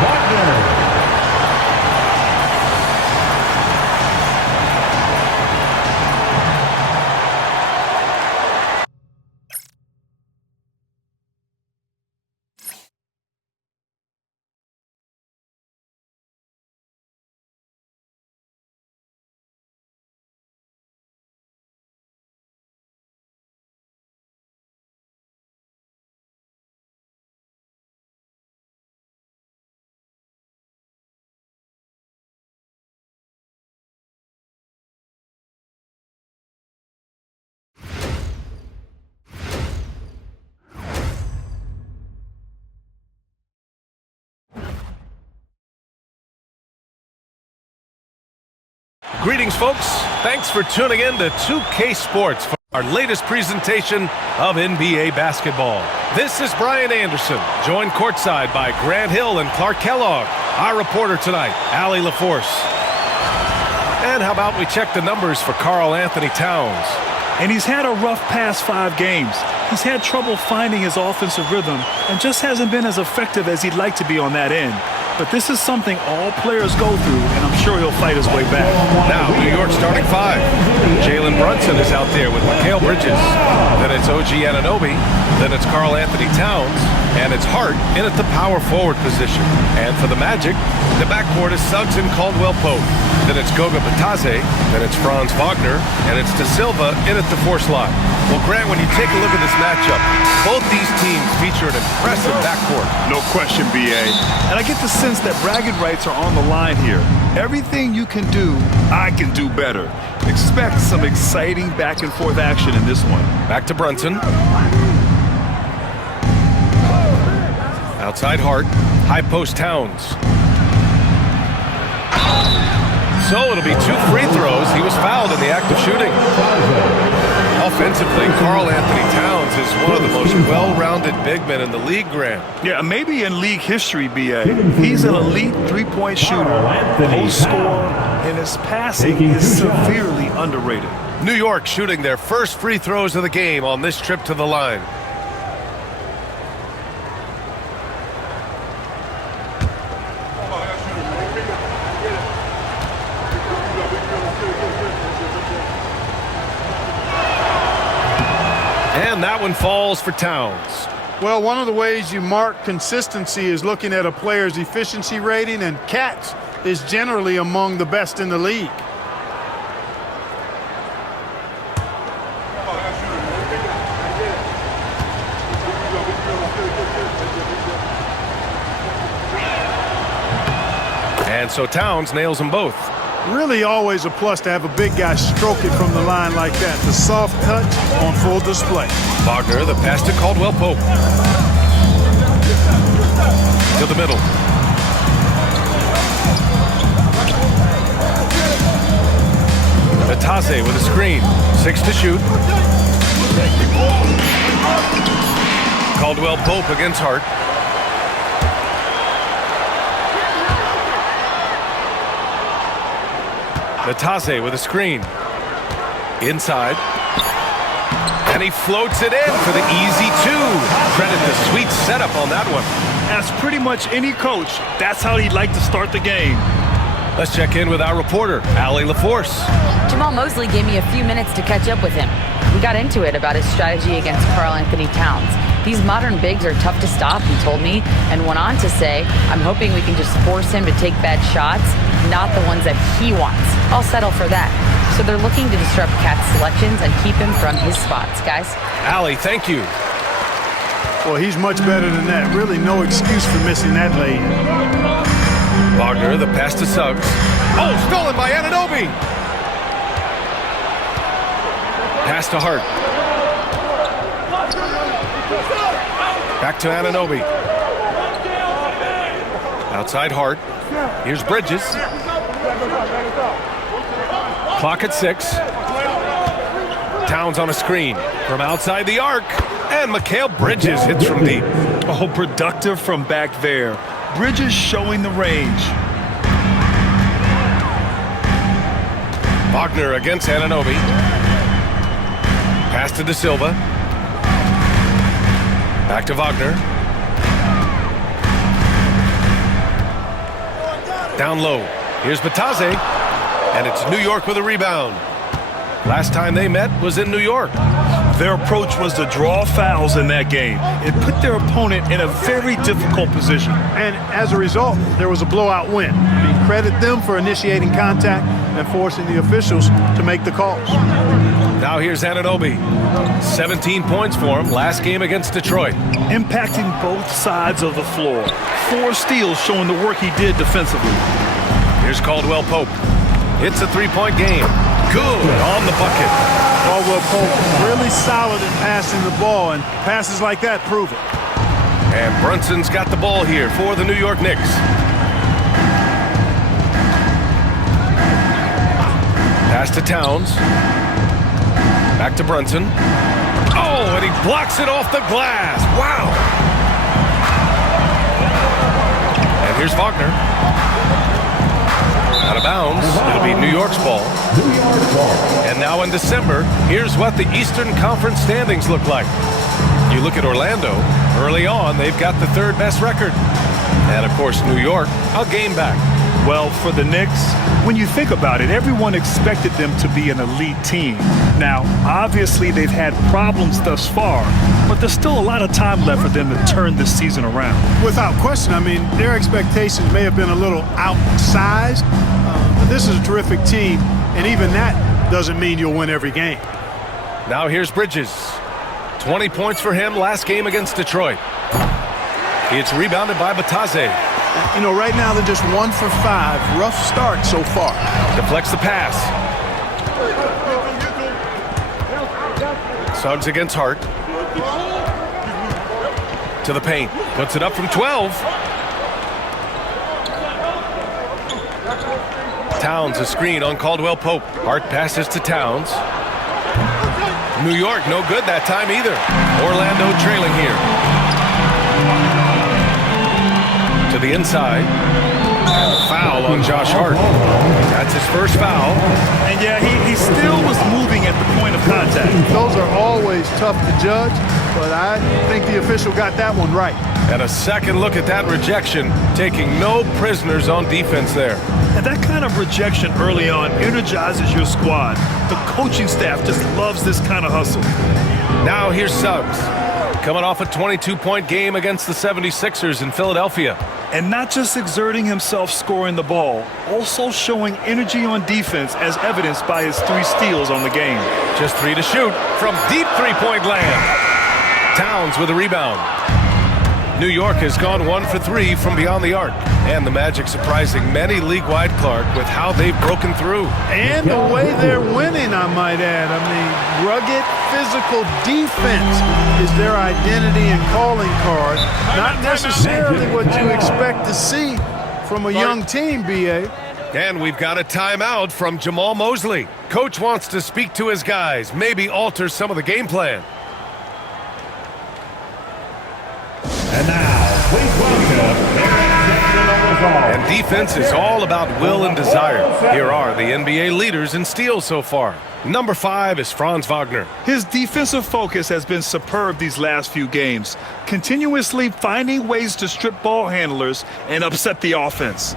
Wagner. Greetings, folks. Thanks for tuning in to 2K Sports for our latest presentation of NBA basketball. This is Brian Anderson, joined courtside by Grant Hill and Clark Kellogg. Our reporter tonight, Allie LaForce. And how about we check the numbers for Karl Anthony Towns? And he's had a rough past 5 games. He's had trouble finding his offensive rhythm and just hasn't been as effective as he'd like to be on that end. But this is something all players go through, and I'm sure he'll fight his way back. Now, New York starting 5. Jalen Brunson is out there with Mikal Bridges. Then it's OG Anunoby. Then it's Karl Anthony Towns. And it's Hart in at the power forward position. And for the Magic, the backcourt is Suggs and Caldwell Pope. Then it's Goga Bitadze. Then it's Franz Wagner. And it's De Silva in at the 4 slot. Well, Grant, when you take a look at this matchup, both these teams feature an impressive backcourt. No question, B.A. And I get the sense that bragging rights are on the line here. Everything you can do, I can do better. Expect some exciting back-and-forth action in this one. Back to Brunson. Outside Hart. High post Towns. So it'll be 2 free throws. He was fouled in the act of shooting. Offensively, Karl Anthony Towns is one of the most well-rounded big men in the league, Grant. Yeah, maybe in league history, B.A. He's an elite 3-point shooter, post scorer, and his passing is severely underrated. New York shooting their first free throws of the game on this trip to the line. And that one falls for Towns. Well, one of the ways you mark consistency is looking at a player's efficiency rating, and Katz is generally among the best in the league. And so Towns nails them both. Really always a plus to have a big guy stroke it from the line like that. The soft touch on full display. Wagner, the pass to Caldwell Pope. To the middle. Bitadze with a screen. 6 to shoot. Caldwell Pope against Hart. Bitadze with a screen. Inside. And he floats it in for the easy 2. Credit the sweet setup on that one. As pretty much any coach, that's how he'd like to start the game. Let's check in with our reporter, Allie LaForce. Jamal Mosley gave me a few minutes to catch up with him. We got into it about his strategy against Karl Anthony Towns. These modern bigs are tough to stop, he told me, and went on to say, I'm hoping we can just force him to take bad shots, not the ones that he wants. I'll settle for that. So they're looking to disrupt Kat's selections and keep him from his spots, guys. Allie, thank you. Well, he's much better than that. Really no excuse for missing that lane. Wagner, the pass to Suggs. Oh, stolen by Anunoby. Pass to Hart. Back to Anunoby. Outside Hart. Here's Bridges. Clock at 6. Towns on a screen from outside the arc. And Mikal Bridges hits from deep. Oh, productive from back there. Bridges showing the range. Wagner against Anunoby. Pass to De Silva. Back to Wagner. Down low. Here's Batase. And it's New York with a rebound. Last time they met was in New York. Their approach was to draw fouls in that game. It put their opponent in a very difficult position. And as a result, there was a blowout win. I mean, credit them for initiating contact and forcing the officials to make the calls. Now here's Anunoby. 17 points for him last game against Detroit. Impacting both sides of the floor. 4 steals showing the work he did defensively. Here's Caldwell Pope. It's a 3-point game. Good on the bucket. Caldwell Pope really solid in passing the ball, and passes like that prove it. And Brunson's got the ball here for the New York Knicks. Pass to Towns. Back to Brunson. Oh, and he blocks it off the glass. Wow. And here's Wagner. Out of bounds. It'll be New York's ball. And now in December, here's what the Eastern Conference standings look like. You look at Orlando. Early on, they've got the 3rd best record. And, of course, New York, a game back. Well, for the Knicks, when you think about it, everyone expected them to be an elite team. Now, obviously, they've had problems thus far, but there's still a lot of time left for them to turn this season around. Without question, I mean, their expectations may have been a little outsized, but this is a terrific team, and even that doesn't mean you'll win every game. Now here's Bridges. 20 points for him last game against Detroit. It's rebounded by Batase. You know, right now they're just 1 for 5. Rough start so far. Deflects the pass. Suggs against Hart. To the paint. Puts it up from 12. Towns a screen on Caldwell Pope. Hart passes to Towns. New York no good that time either. Orlando trailing here. To the inside. And a foul on Josh Hart. That's his first foul. And yeah, he still was moving at the point of contact. Those are always tough to judge, but I think the official got that one right. And a second look at that rejection, taking no prisoners on defense there. And that kind of rejection early on energizes your squad. The coaching staff just loves this kind of hustle. Now here's Suggs. Coming off a 22-point game against the 76ers in Philadelphia. And not just exerting himself scoring the ball, also showing energy on defense as evidenced by his 3 steals on the game. Just 3 to shoot from deep three-point land. Towns with a rebound. New York has gone 1 for 3 from beyond the arc. And the Magic surprising many league-wide, Clark, with how they've broken through. And the way they're winning, I might add. I mean, rugged physical defense is their identity and calling card. Not necessarily what you expect to see from a young team, B.A. And we've got a timeout from Jamal Mosley. Coach wants to speak to his guys, maybe alter some of the game plan. And now, please welcome. And defense is all about will and desire. Here are the NBA leaders in steals so far. Number 5 is Franz Wagner. His defensive focus has been superb these last few games, continuously finding ways to strip ball handlers and upset the offense.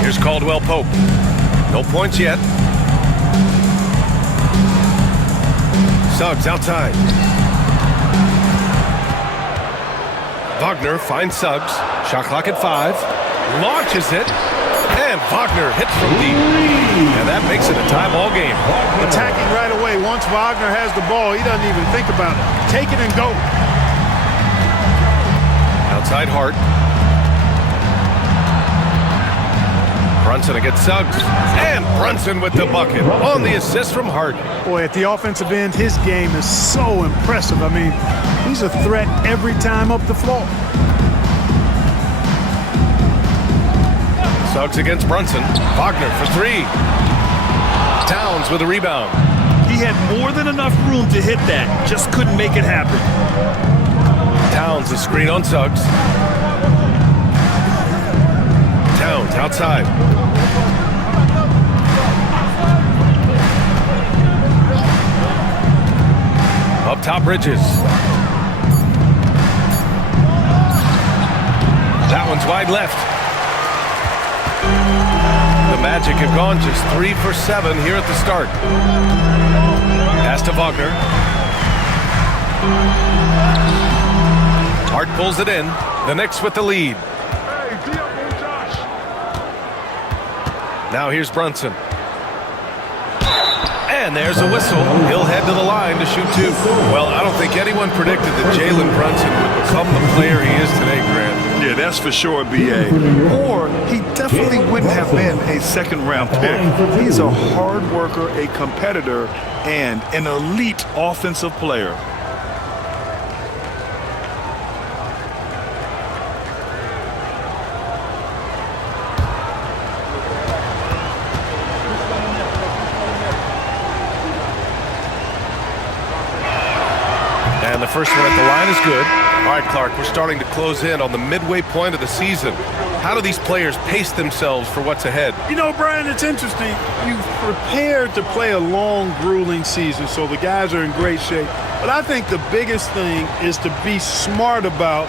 Here's Caldwell Pope. No points yet. Suggs outside. Wagner finds Suggs. Shot clock at 5. Launches it. And Wagner hits from deep. And that makes it a tie ball game. Attacking right away. Once Wagner has the ball, he doesn't even think about it. Take it and go. Outside Hart. Brunson against Suggs. And Brunson with the bucket on the assist from Hart. Boy, at the offensive end, his game is so impressive. I mean, he's a threat every time up the floor. Suggs against Brunson. Wagner for 3. Towns with a rebound. He had more than enough room to hit that, just couldn't make it happen. Towns a screen on Suggs. Towns outside. Up top, Bridges. That one's wide left. The Magic have gone just 3 for 7 here at the start. Pass to Wagner. Hart pulls it in. The Knicks with the lead. Now here's Brunson. And there's a whistle. He'll head to the line to shoot 2. Well, I don't think anyone predicted that Jalen Brunson would become the player he is today, Grant. Yeah, that's for sure, B.A. Or he definitely wouldn't have been a second-round pick. He's a hard worker, a competitor, and an elite offensive player. And the first one at the line is good. All right, Clark, we're starting to close in on the midway point of the season. How do these players pace themselves for what's ahead? You know, Brian, it's interesting. You've prepared to play a long, grueling season, so the guys are in great shape. But I think the biggest thing is to be smart about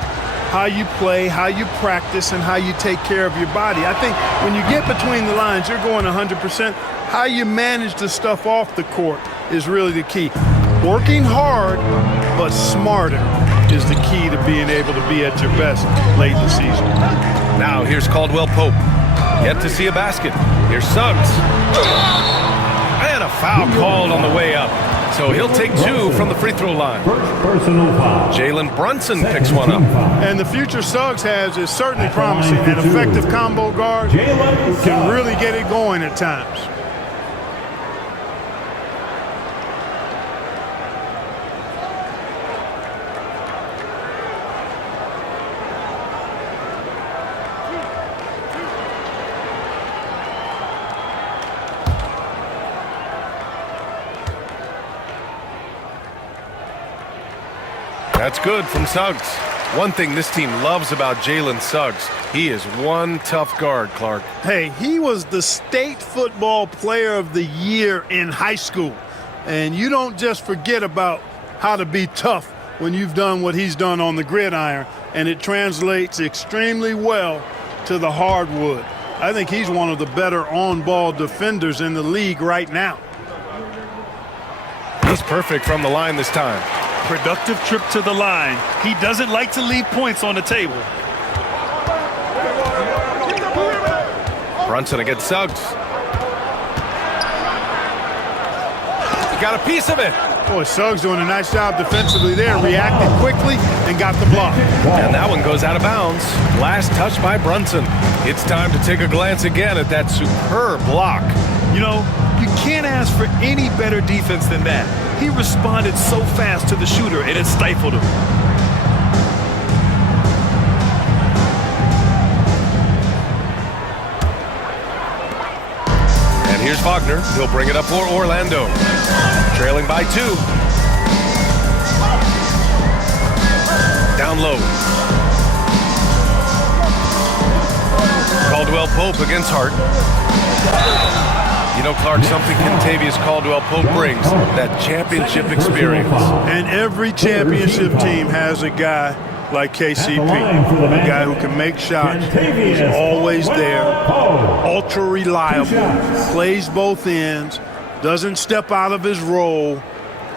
how you play, how you practice, and how you take care of your body. I think when you get between the lines, you're going 100%. How you manage the stuff off the court is really the key. Working hard, but smarter is the key to being able to be at your best late in the season. Now here's Caldwell Pope. Yet to see a basket. Here's Suggs. And a foul called on the way up. So he'll take 2 from the free throw line. Jalen Brunson picks one up. And the future Suggs has is certainly promising. An effective combo guard who can really get it going at times. That's good from Suggs. One thing this team loves about Jalen Suggs, he is one tough guard, Clark. Hey, he was the state football player of the year in high school. And you don't just forget about how to be tough when you've done what he's done on the gridiron, and it translates extremely well to the hardwood. I think he's one of the better on-ball defenders in the league right now. He's perfect from the line this time. Productive trip to the line. He doesn't like to leave points on the table. Brunson against Suggs. He got a piece of it. Boy, Suggs doing a nice job defensively there. Reacted quickly and got the block. And that one goes out of bounds. Last touch by Brunson. It's time to take a glance again at that superb block. You know, you can't ask for any better defense than that. He responded so fast to the shooter, and it stifled him. And here's Wagner. He'll bring it up for Orlando. Trailing by 2. Down low. Caldwell Pope against Hart. You know, Clark, something Kentavious Caldwell Pope brings, that championship experience. And every championship team has a guy like KCP, a guy who can make shots. He's always there, ultra reliable, plays both ends, doesn't step out of his role,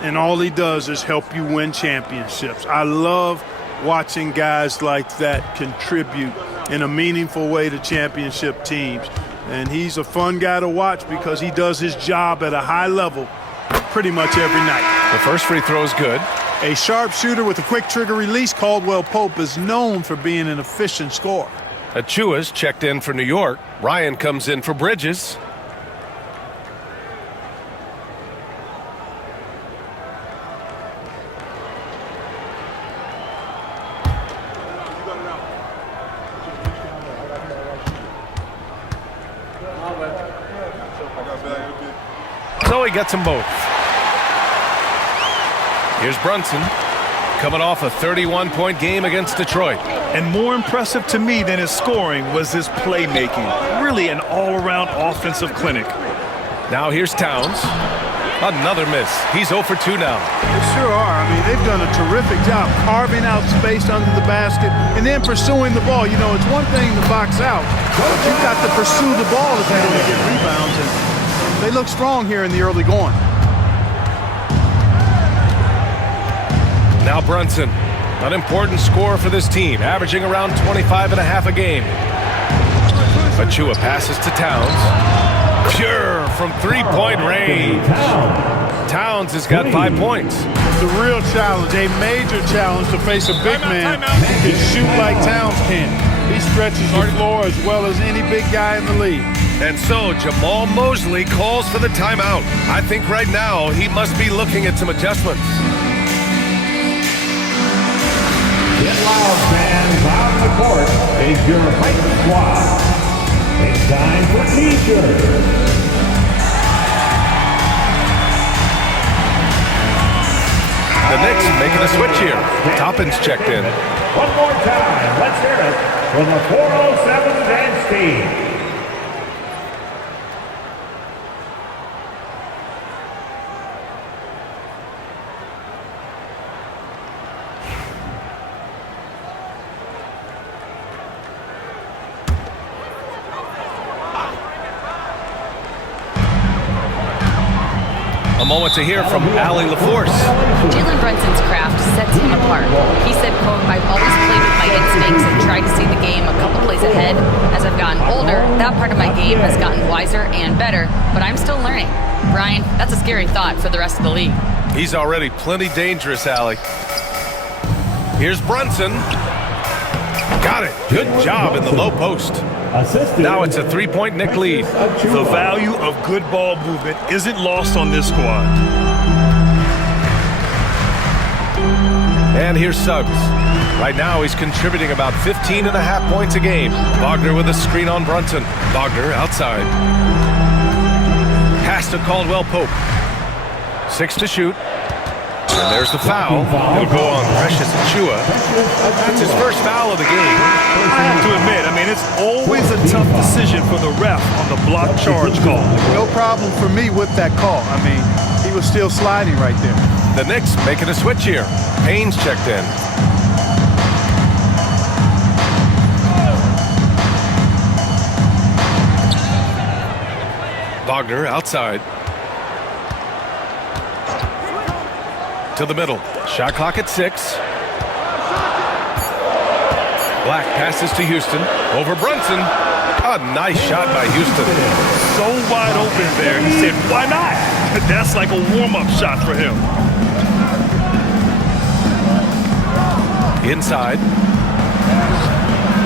and all he does is help you win championships. I love watching guys like that contribute in a meaningful way to championship teams. And he's a fun guy to watch because he does his job at a high level pretty much every night. The first free throw is good. A sharp shooter with a quick trigger release, Caldwell Pope is known for being an efficient scorer. Achua's checked in for New York. Ryan comes in for Bridges. So he gets them both. Here's Brunson coming off a 31-point game against Detroit. And more impressive to me than his scoring was his playmaking. Really an all-around offensive clinic. Now here's Towns. Another miss. He's 0 for 2 now. They sure are. I mean, they've done a terrific job carving out space under the basket and then pursuing the ball. You know, it's one thing to box out, but you've got to pursue the ball if you're going to get rebounds. And they look strong here in the early going. Now Brunson, an important scorer for this team, averaging around 25.5 a game. Achua passes to Towns. Pure from three-point range. Towns has got 5 points. It's a real challenge, a major challenge to face a big man who can shoot like Towns can. He stretches the floor as well as any big guy in the league. And so Jamal Mosley calls for the timeout. I think right now he must be looking at some adjustments. Get loud, fans. Out on the court is your fight squad. It's time for T-shirts. The Knicks making a switch here. Toppin's checked in. One more time. Let's hear it from the 407 dance team. A moment to hear from Allie LaForce. Jalen Brunson's craft sets him apart. He said, quote, "I've always played with my instincts and tried to see the game a couple plays ahead. As I've gotten older, that part of my game has gotten wiser and better, but I'm still learning." Brian, that's a scary thought for the rest of the league. He's already plenty dangerous, Allie. Here's Brunson. Got it. Good job in the low post. Now it's a 3-point Knick lead. The value of good ball movement isn't lost on this squad. And here's Suggs. Right now he's contributing about 15.5 points a game. Wagner with a screen on Brunson. Wagner outside. Pass to Caldwell Pope. 6 to shoot. And there's the foul. He'll go on Precious Achua. That's his first foul of the game. I have to admit, it's always a tough decision for the ref on the block charge call. No problem for me with that call. He was still sliding right there. The Knicks making a switch here. Payne's checked in. Wagner outside. To the middle. Shot clock at 6. Black passes to Houston. Over Brunson. A nice shot by Houston. So wide open there. He said, why not? That's like a warm-up shot for him. Inside.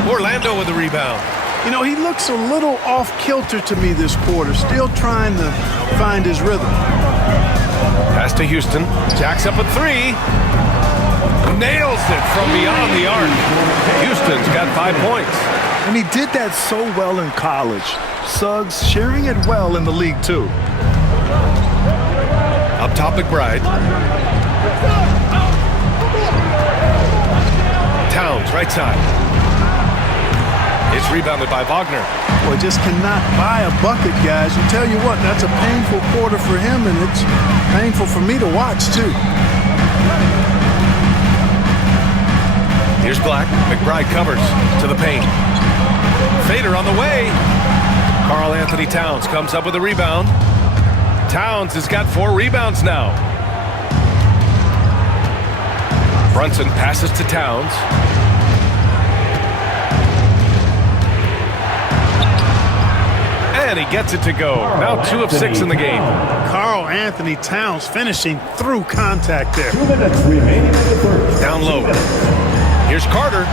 Orlando with the rebound. He looks a little off-kilter to me this quarter. Still trying to find his rhythm. Pass to Houston. Jacks up a 3. Nails it from beyond the arc. Houston's got 5 points. And he did that so well in college. Suggs sharing it well in the league, too. Up top, McBride. Towns, right side. It's rebounded by Wagner. Boy, just cannot buy a bucket, guys. And tell you what, that's a painful quarter for him, and it's painful for me to watch, too. Here's Black. McBride covers to the paint. Fader on the way. Karl Anthony Towns comes up with a rebound. Towns has got 4 rebounds now. Brunson passes to Towns. And he gets it to go. Now 2 of 6 in the game. Karl Anthony Towns finishing through contact there. 2 minutes remaining in the first. Down low. Here's Carter.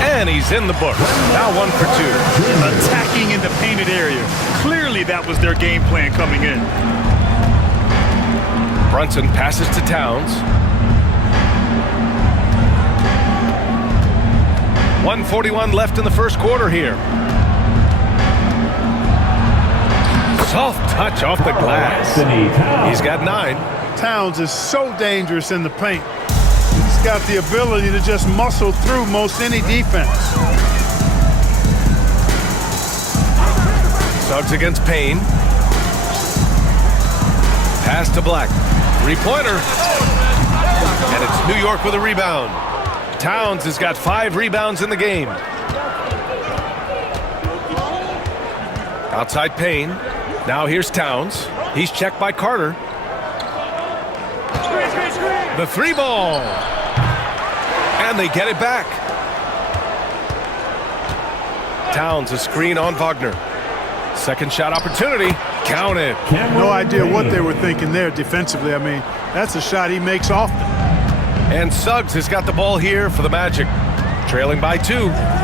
And he's in the books. Now 1 for 2. Attacking in the painted area. Clearly that was their game plan coming in. Brunson passes to Towns. 1:41 left in the first quarter here. Soft touch off the glass. He's got 9. Towns is so dangerous in the paint. He's got the ability to just muscle through most any defense. Suggs against Payne. Pass to Black. Three-pointer. And it's New York with a rebound. Towns has got 5 rebounds in the game. Outside Payne. Now here's Towns. He's checked by Carter. The 3-ball. And they get it back. Towns a screen on Wagner. Second shot opportunity. Count it. No idea what they were thinking there defensively. I mean, that's a shot he makes often. And Suggs has got the ball here for the Magic. Trailing by 2.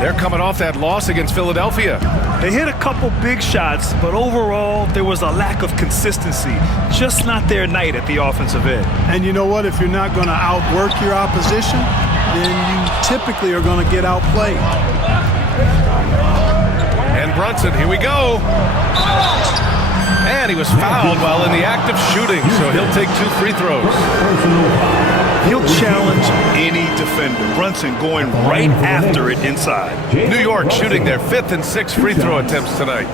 They're coming off that loss against Philadelphia. They hit a couple big shots, but overall, there was a lack of consistency. Just not their night at the offensive end. And you know what? If you're not going to outwork your opposition, then you typically are going to get outplayed. And Brunson, here we go. And he was fouled while in the act of shooting, so he'll take 2 free throws. He'll challenge any defender. Brunson going right after it inside. New York shooting their 5th and 6th free throw attempts tonight.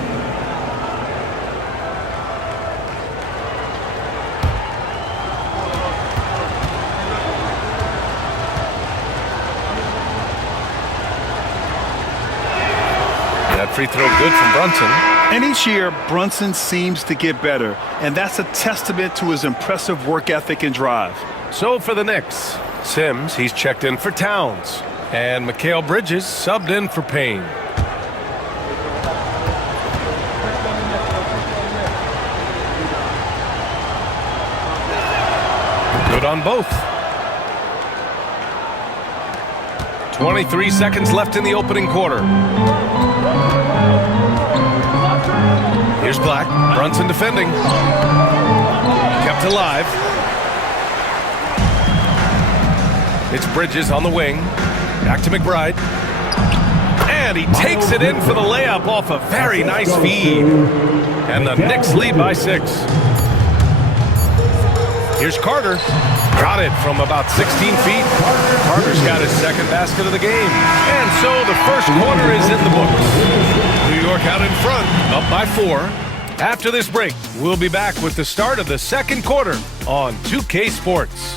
That free throw good from Brunson. And each year, Brunson seems to get better, and that's a testament to his impressive work ethic and drive. So for the Knicks, Sims, he's checked in for Towns. And Mikal Bridges subbed in for Payne. Good on both. 23 seconds left in the opening quarter. Here's Black. Brunson defending. Kept alive. It's Bridges on the wing. Back to McBride. And he takes it in for the layup off a very nice feed. And the Knicks lead by 6. Here's Carter. Got it from about 16 feet. Carter's got his second basket of the game. And so the first quarter is in the books. New York out in front, up by 4. After this break, we'll be back with the start of the second quarter on 2K Sports.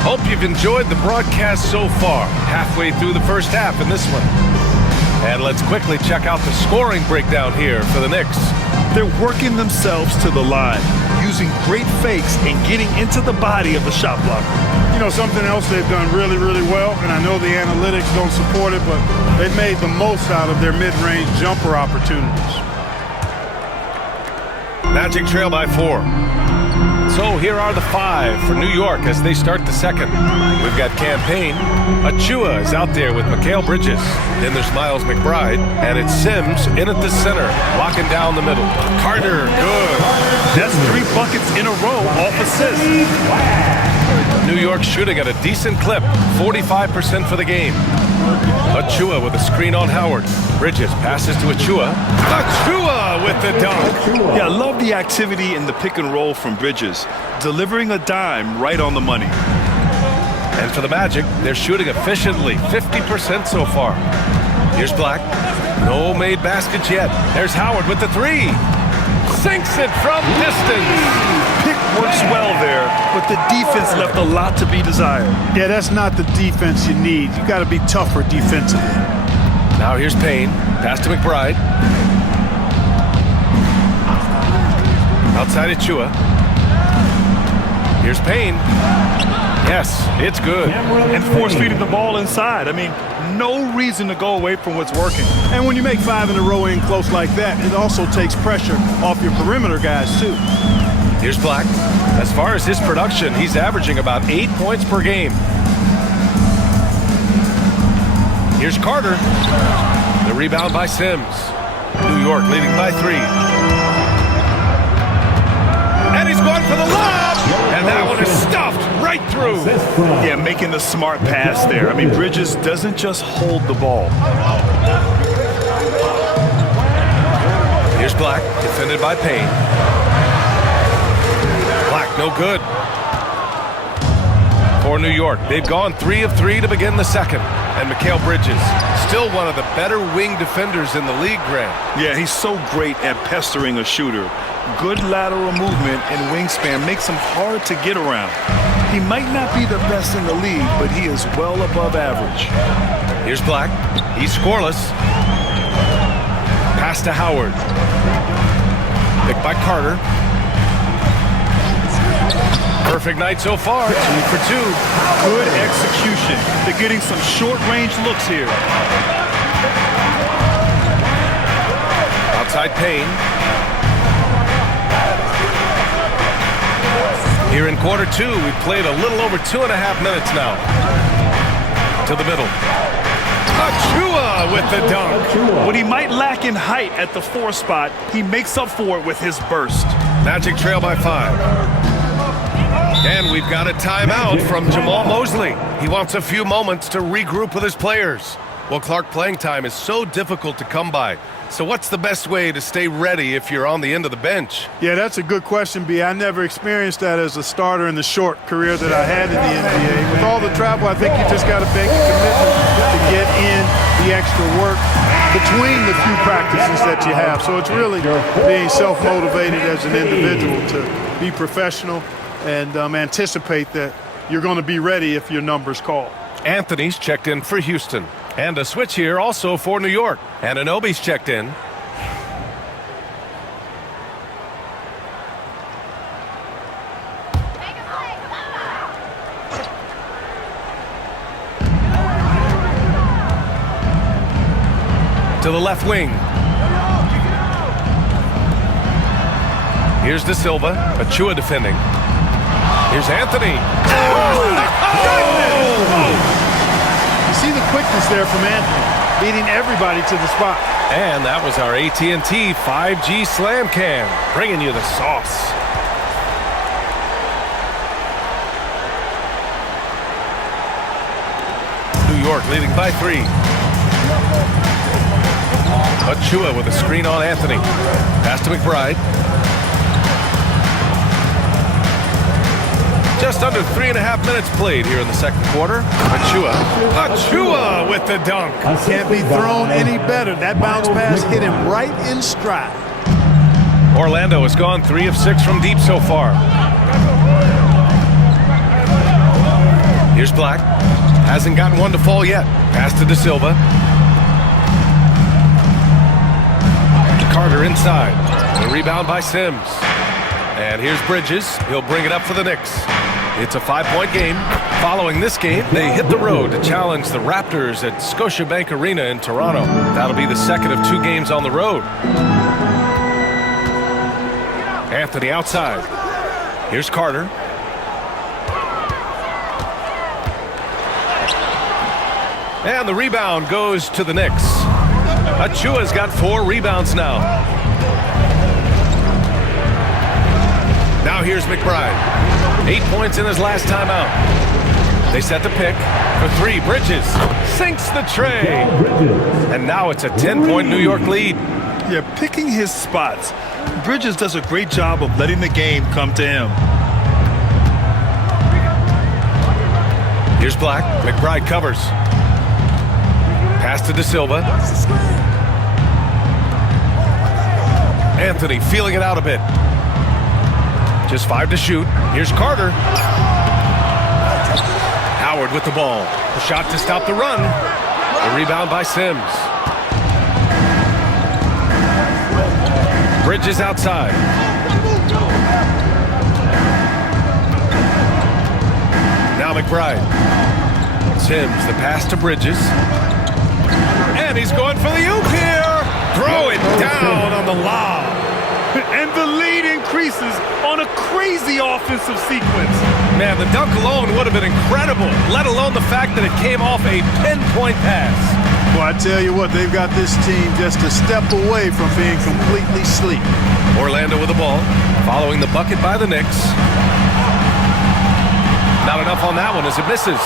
Hope you've enjoyed the broadcast so far. Halfway through the first half in this one. And let's quickly check out the scoring breakdown here for the Knicks. They're working themselves to the line, using great fakes and getting into the body of the shot blocker. You know, something else they've done really, really well, and I know the analytics don't support it, but they've made the most out of their mid-range jumper opportunities. Magic trail by 4. So here are the 5 for New York as they start the second. We've got Campaign. Achua is out there with Mikal Bridges. Then there's Miles McBride. And it's Sims in at the center, locking down the middle. Carter, good. That's 3 buckets in a row off assists. New York shooting at a decent clip, 45% for the game. Achua with a screen on Howard. Bridges passes to Achua. Achua with the dunk. Yeah, I love the activity in the pick and roll from Bridges, delivering a dime right on the money. And for the Magic, they're shooting efficiently, 50% so far. Here's Black. No made baskets yet. There's Howard with the 3. Sinks it from distance. Pick works well there, but the defense left a lot to be desired. Yeah, that's not the defense you need. You got to be tougher defensively. Now here's Payne. Pass to McBride. Outside Achua. Here's Payne. Yes, it's good. And force-feeding the ball inside. I mean, no reason to go away from what's working. And when you make 5 in a row in close like that, it also takes pressure off your perimeter guys, too. Here's Black. As far as his production, he's averaging about 8 points per game. Here's Carter. The rebound by Sims. New York leading by 3. And he's going for the lob! And that one is stuffed right through. Yeah, making the smart pass there. I mean, Bridges doesn't just hold the ball. Here's Black, defended by Payne. Black, no good. For New York, they've gone 3 of 3 to begin the second. And Mikal Bridges, still one of the better wing defenders in the league, Grant. Yeah, he's so great at pestering a shooter. Good lateral movement and wingspan makes him hard to get around. He might not be the best in the league, but he is well above average. Here's Black. He's scoreless. Pass to Howard. Picked by Carter. Perfect night so far, 2 for 2. Good execution. They're getting some short-range looks here. Outside Payne. Here in quarter 2, we've played a little over 2.5 minutes now. To the middle. Achua with the dunk. What he might lack in height at the 4 spot, he makes up for it with his burst. Magic trail by 5. And we've got a timeout from Jamal Mosley. He wants a few moments to regroup with his players. Well, Clark, playing time is so difficult to come by. So what's the best way to stay ready if you're on the end of the bench? Yeah, that's a good question, B. I never experienced that as a starter in the short career that I had in the NBA. With all the travel, I think you just got to make a commitment to get in the extra work between the few practices that you have. So it's really being self-motivated as an individual to be professional and anticipate that you're going to be ready if your number's called. Anthony's checked in for Houston. And a switch here also for New York. And Anunoby's checked in. To the left wing. Here's De Silva. Achua defending. Here's Anthony. You see the quickness there from Anthony, beating everybody to the spot. And that was our AT&T 5G Slam Cam, bringing you the sauce. New York leading by 3. Achua with a screen on Anthony. Pass to McBride. Just under 3.5 minutes played here in the second quarter. Achua with the dunk. Can't be thrown any better. That bounce pass hit him right in stride. Orlando has gone 3 of 6 from deep so far. Here's Black. Hasn't gotten one to fall yet. Pass to De Silva. Carter inside. The rebound by Sims. And here's Bridges. He'll bring it up for the Knicks. It's a 5-point game. Following this game, they hit the road to challenge the Raptors at Scotiabank Arena in Toronto. That'll be the second of 2 games on the road. Anthony outside. Here's Carter. And the rebound goes to the Knicks. Achua's got 4 rebounds now. Now here's McBride. 8 points in his last time out. They set the pick for 3. Bridges sinks the tray. And now it's a 10-point New York lead. Yeah, picking his spots. Bridges does a great job of letting the game come to him. Here's Black. McBride covers. Pass to De Silva. Anthony feeling it out a bit. Just 5 to shoot. Here's Carter. Howard with the ball. A shot to stop the run. The rebound by Sims. Bridges outside. Now McBride. Sims, the pass to Bridges. And he's going for the oop here. Throw it down on the lob. And the lead increases on a crazy offensive sequence. Man, the dunk alone would have been incredible, let alone the fact that it came off a pinpoint pass. Well, I tell you what, they've got this team just a step away from being completely asleep. Orlando with the ball, following the bucket by the Knicks. Not enough on that one as it misses.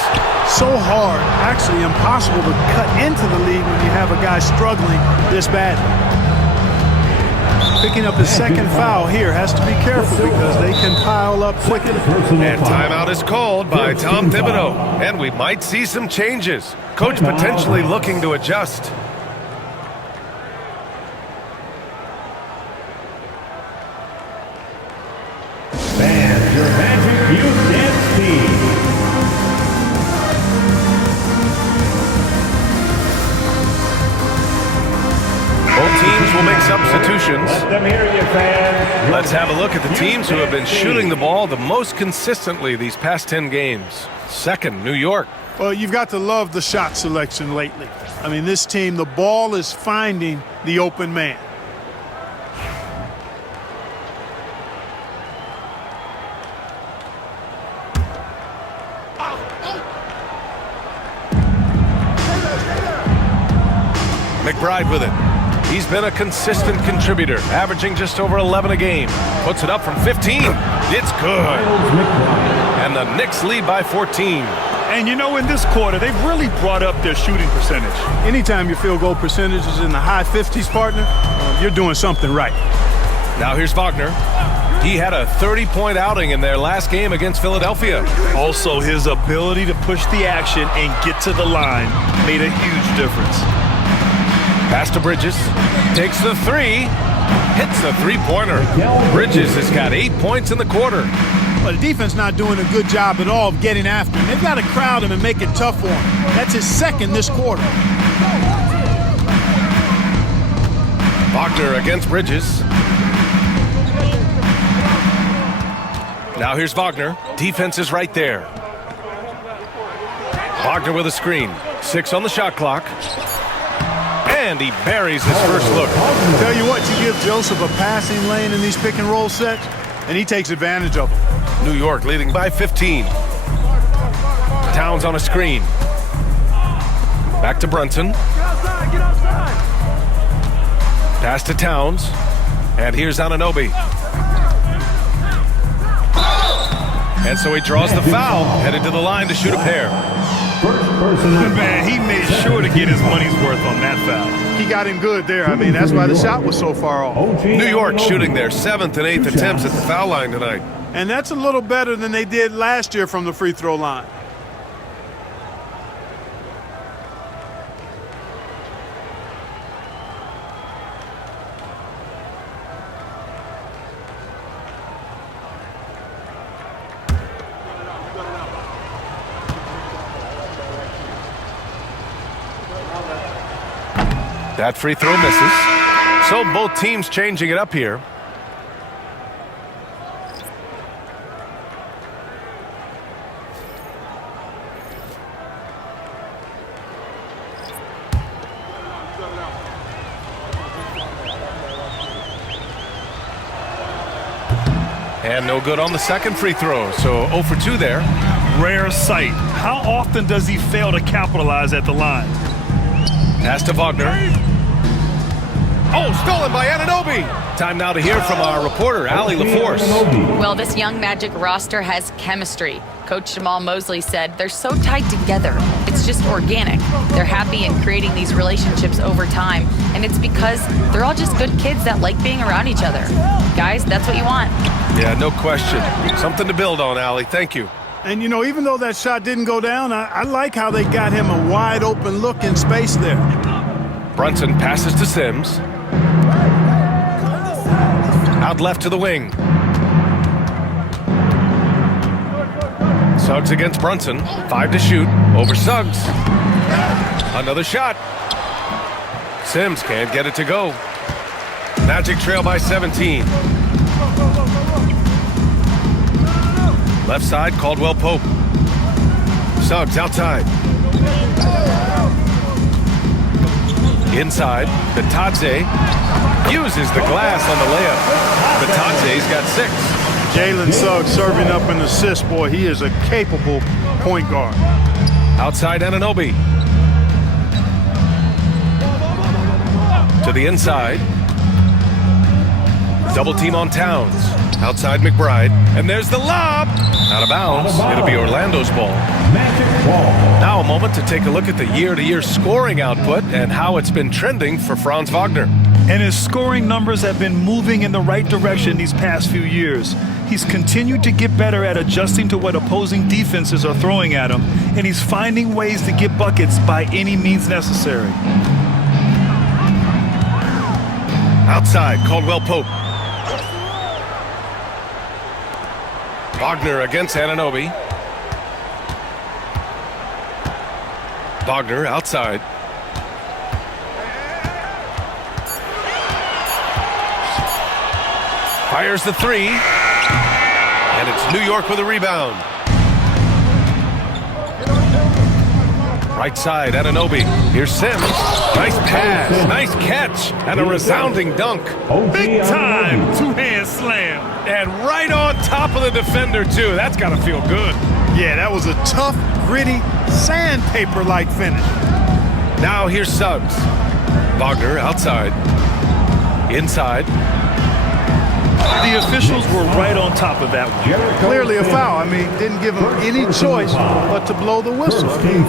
So hard, actually impossible to cut into the lead when you have a guy struggling this badly. Picking up his second foul here. Has to be careful because they can pile up quickly. And timeout is called by Tom Thibodeau. And we might see some changes. Coach potentially looking to adjust. Fans, your magic you can't see. Both teams will make substitutions. Let them hear you, fans. Let's have a look at the teams who have been shooting the ball the most consistently these past 10 games. Second, New York. Well, you've got to love the shot selection lately. I mean, this team, the ball is finding the open man. McBride with it. He's been a consistent contributor, averaging just over 11 a game. Puts it up from 15. It's good. And the Knicks lead by 14. And you know, in this quarter, they've really brought up their shooting percentage. Anytime your field goal percentage is in the high 50s, partner, you're doing something right. Now here's Wagner. He had a 30-point outing in their last game against Philadelphia. Also, his ability to push the action and get to the line made a huge difference. Pass to Bridges. Takes the three. Hits the three-pointer. Bridges has got 8 points in the quarter. Well, the defense not doing a good job at all of getting after him. They've got to crowd him and make it tough for him. That's his second this quarter. Wagner against Bridges. Now here's Wagner. Defense is right there. Wagner with a screen. 6 on the shot clock. And he buries his first look. Tell you what, you give Joseph a passing lane in these pick and roll sets, and he takes advantage of them. New York leading by 15. Towns on a screen. Back to Brunson. Pass to Towns. And here's Anunoby. And so he draws the foul, headed to the line to shoot a pair. Man, he made sure to get his money's worth on that foul. He got him good there. I mean, that's why the shot was so far off. New York shooting their 7th and 8th attempts at the foul line tonight. And that's a little better than they did last year from the free throw line. That free throw misses. So both teams changing it up here. And no good on the second free throw, so 0 for 2 there. Rare sight. How often does he fail to capitalize at the line? Pass to Wagner. Oh, stolen by Anunoby. Time now to hear from our reporter, Allie LaForce. Well, this young Magic roster has chemistry. Coach Jamal Mosley said they're so tied together. It's just organic. They're happy in creating these relationships over time, and it's because they're all just good kids that like being around each other. Guys, that's what you want. Yeah, no question. Something to build on, Allie. Thank you. And, you know, even though that shot didn't go down, I like how they got him a wide open look in space there. Brunson passes to Sims. Out left to the wing. Suggs against Brunson. 5 to shoot. Over Suggs. Another shot. Sims can't get it to go. Magic trail by 17. Left side, Caldwell Pope. Suggs outside. Inside, Bitadze uses the glass on the layup. Bitadze's got 6. Jalen Suggs serving up an assist. Boy, he is a capable point guard. Outside Anunoby. To the inside. Double team on Towns. Outside McBride. And there's the lob. Out of bounds. It'll be Orlando's ball. Now a moment to take a look at the year-to-year scoring output and how it's been trending for Franz Wagner. And his scoring numbers have been moving in the right direction these past few years. He's continued to get better at adjusting to what opposing defenses are throwing at him, and he's finding ways to get buckets by any means necessary. Outside, Caldwell Pope. Wagner against Anunoby. Wagner outside. Fires the three. And it's New York with a rebound. Right side, Anunoby. Here's Sims. Nice pass, nice catch, and a resounding dunk. Big time two-hand slam. And right on top of the defender, too. That's got to feel good. Yeah, that was a tough, gritty, sandpaper-like finish. Now here's Suggs. Wagner outside. Inside. The officials were right on top of that one. Clearly a foul. I mean, didn't give him any choice but to blow the whistle. You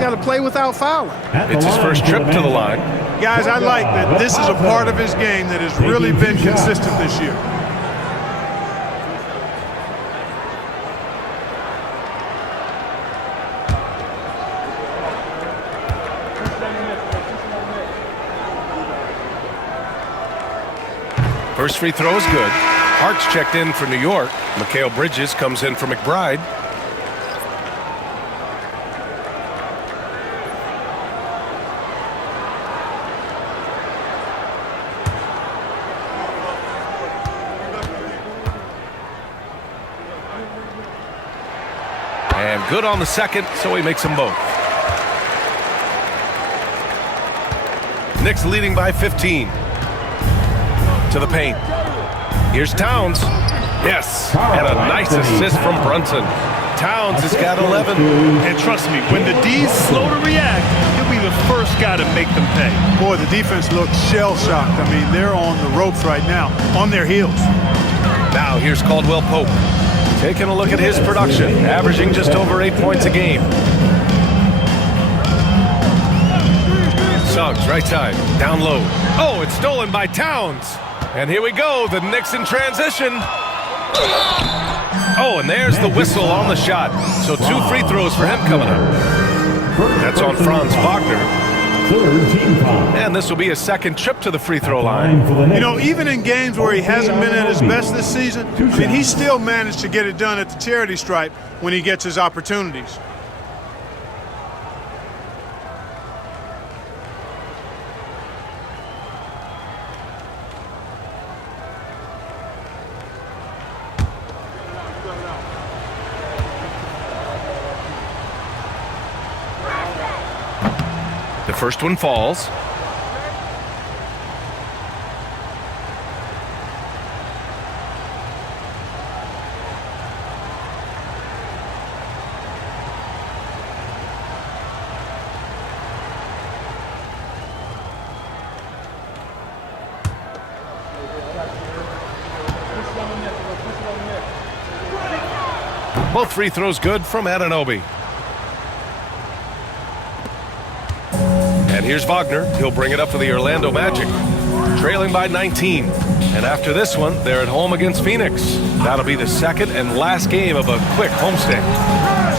got to play without fouling. It's his first trip to the line. Guys, I like that this is a part of his game that has really been consistent this year. First free throw is good. Hart's checked in for New York. Mikal Bridges comes in for McBride. And good on the second, so he makes them both. Knicks leading by 15. To the paint. Here's Towns. Yes, and a nice assist from Brunson. Towns has got 11. And trust me, when the D's slow to react, he'll be the first guy to make them pay. Boy, the defense looks shell-shocked. I mean, they're on the ropes right now, on their heels. Now here's Caldwell Pope. Taking a look at his production, averaging just over 8 points a game. Suggs, right side, down low. Oh, it's stolen by Towns. And here we go, the Knicks in transition. Oh, and there's the whistle on the shot. So 2 free throws for him coming up. That's on Franz Wagner. And this will be his second trip to the free throw line. You know, even in games where he hasn't been at his best this season, I mean, he still managed to get it done at the charity stripe when he gets his opportunities. The first one falls. Both free throws good from Anunoby. And here's Wagner. He'll bring it up for the Orlando Magic. Trailing by 19. And after this one, they're at home against Phoenix. That'll be the second and last game of a quick homestand.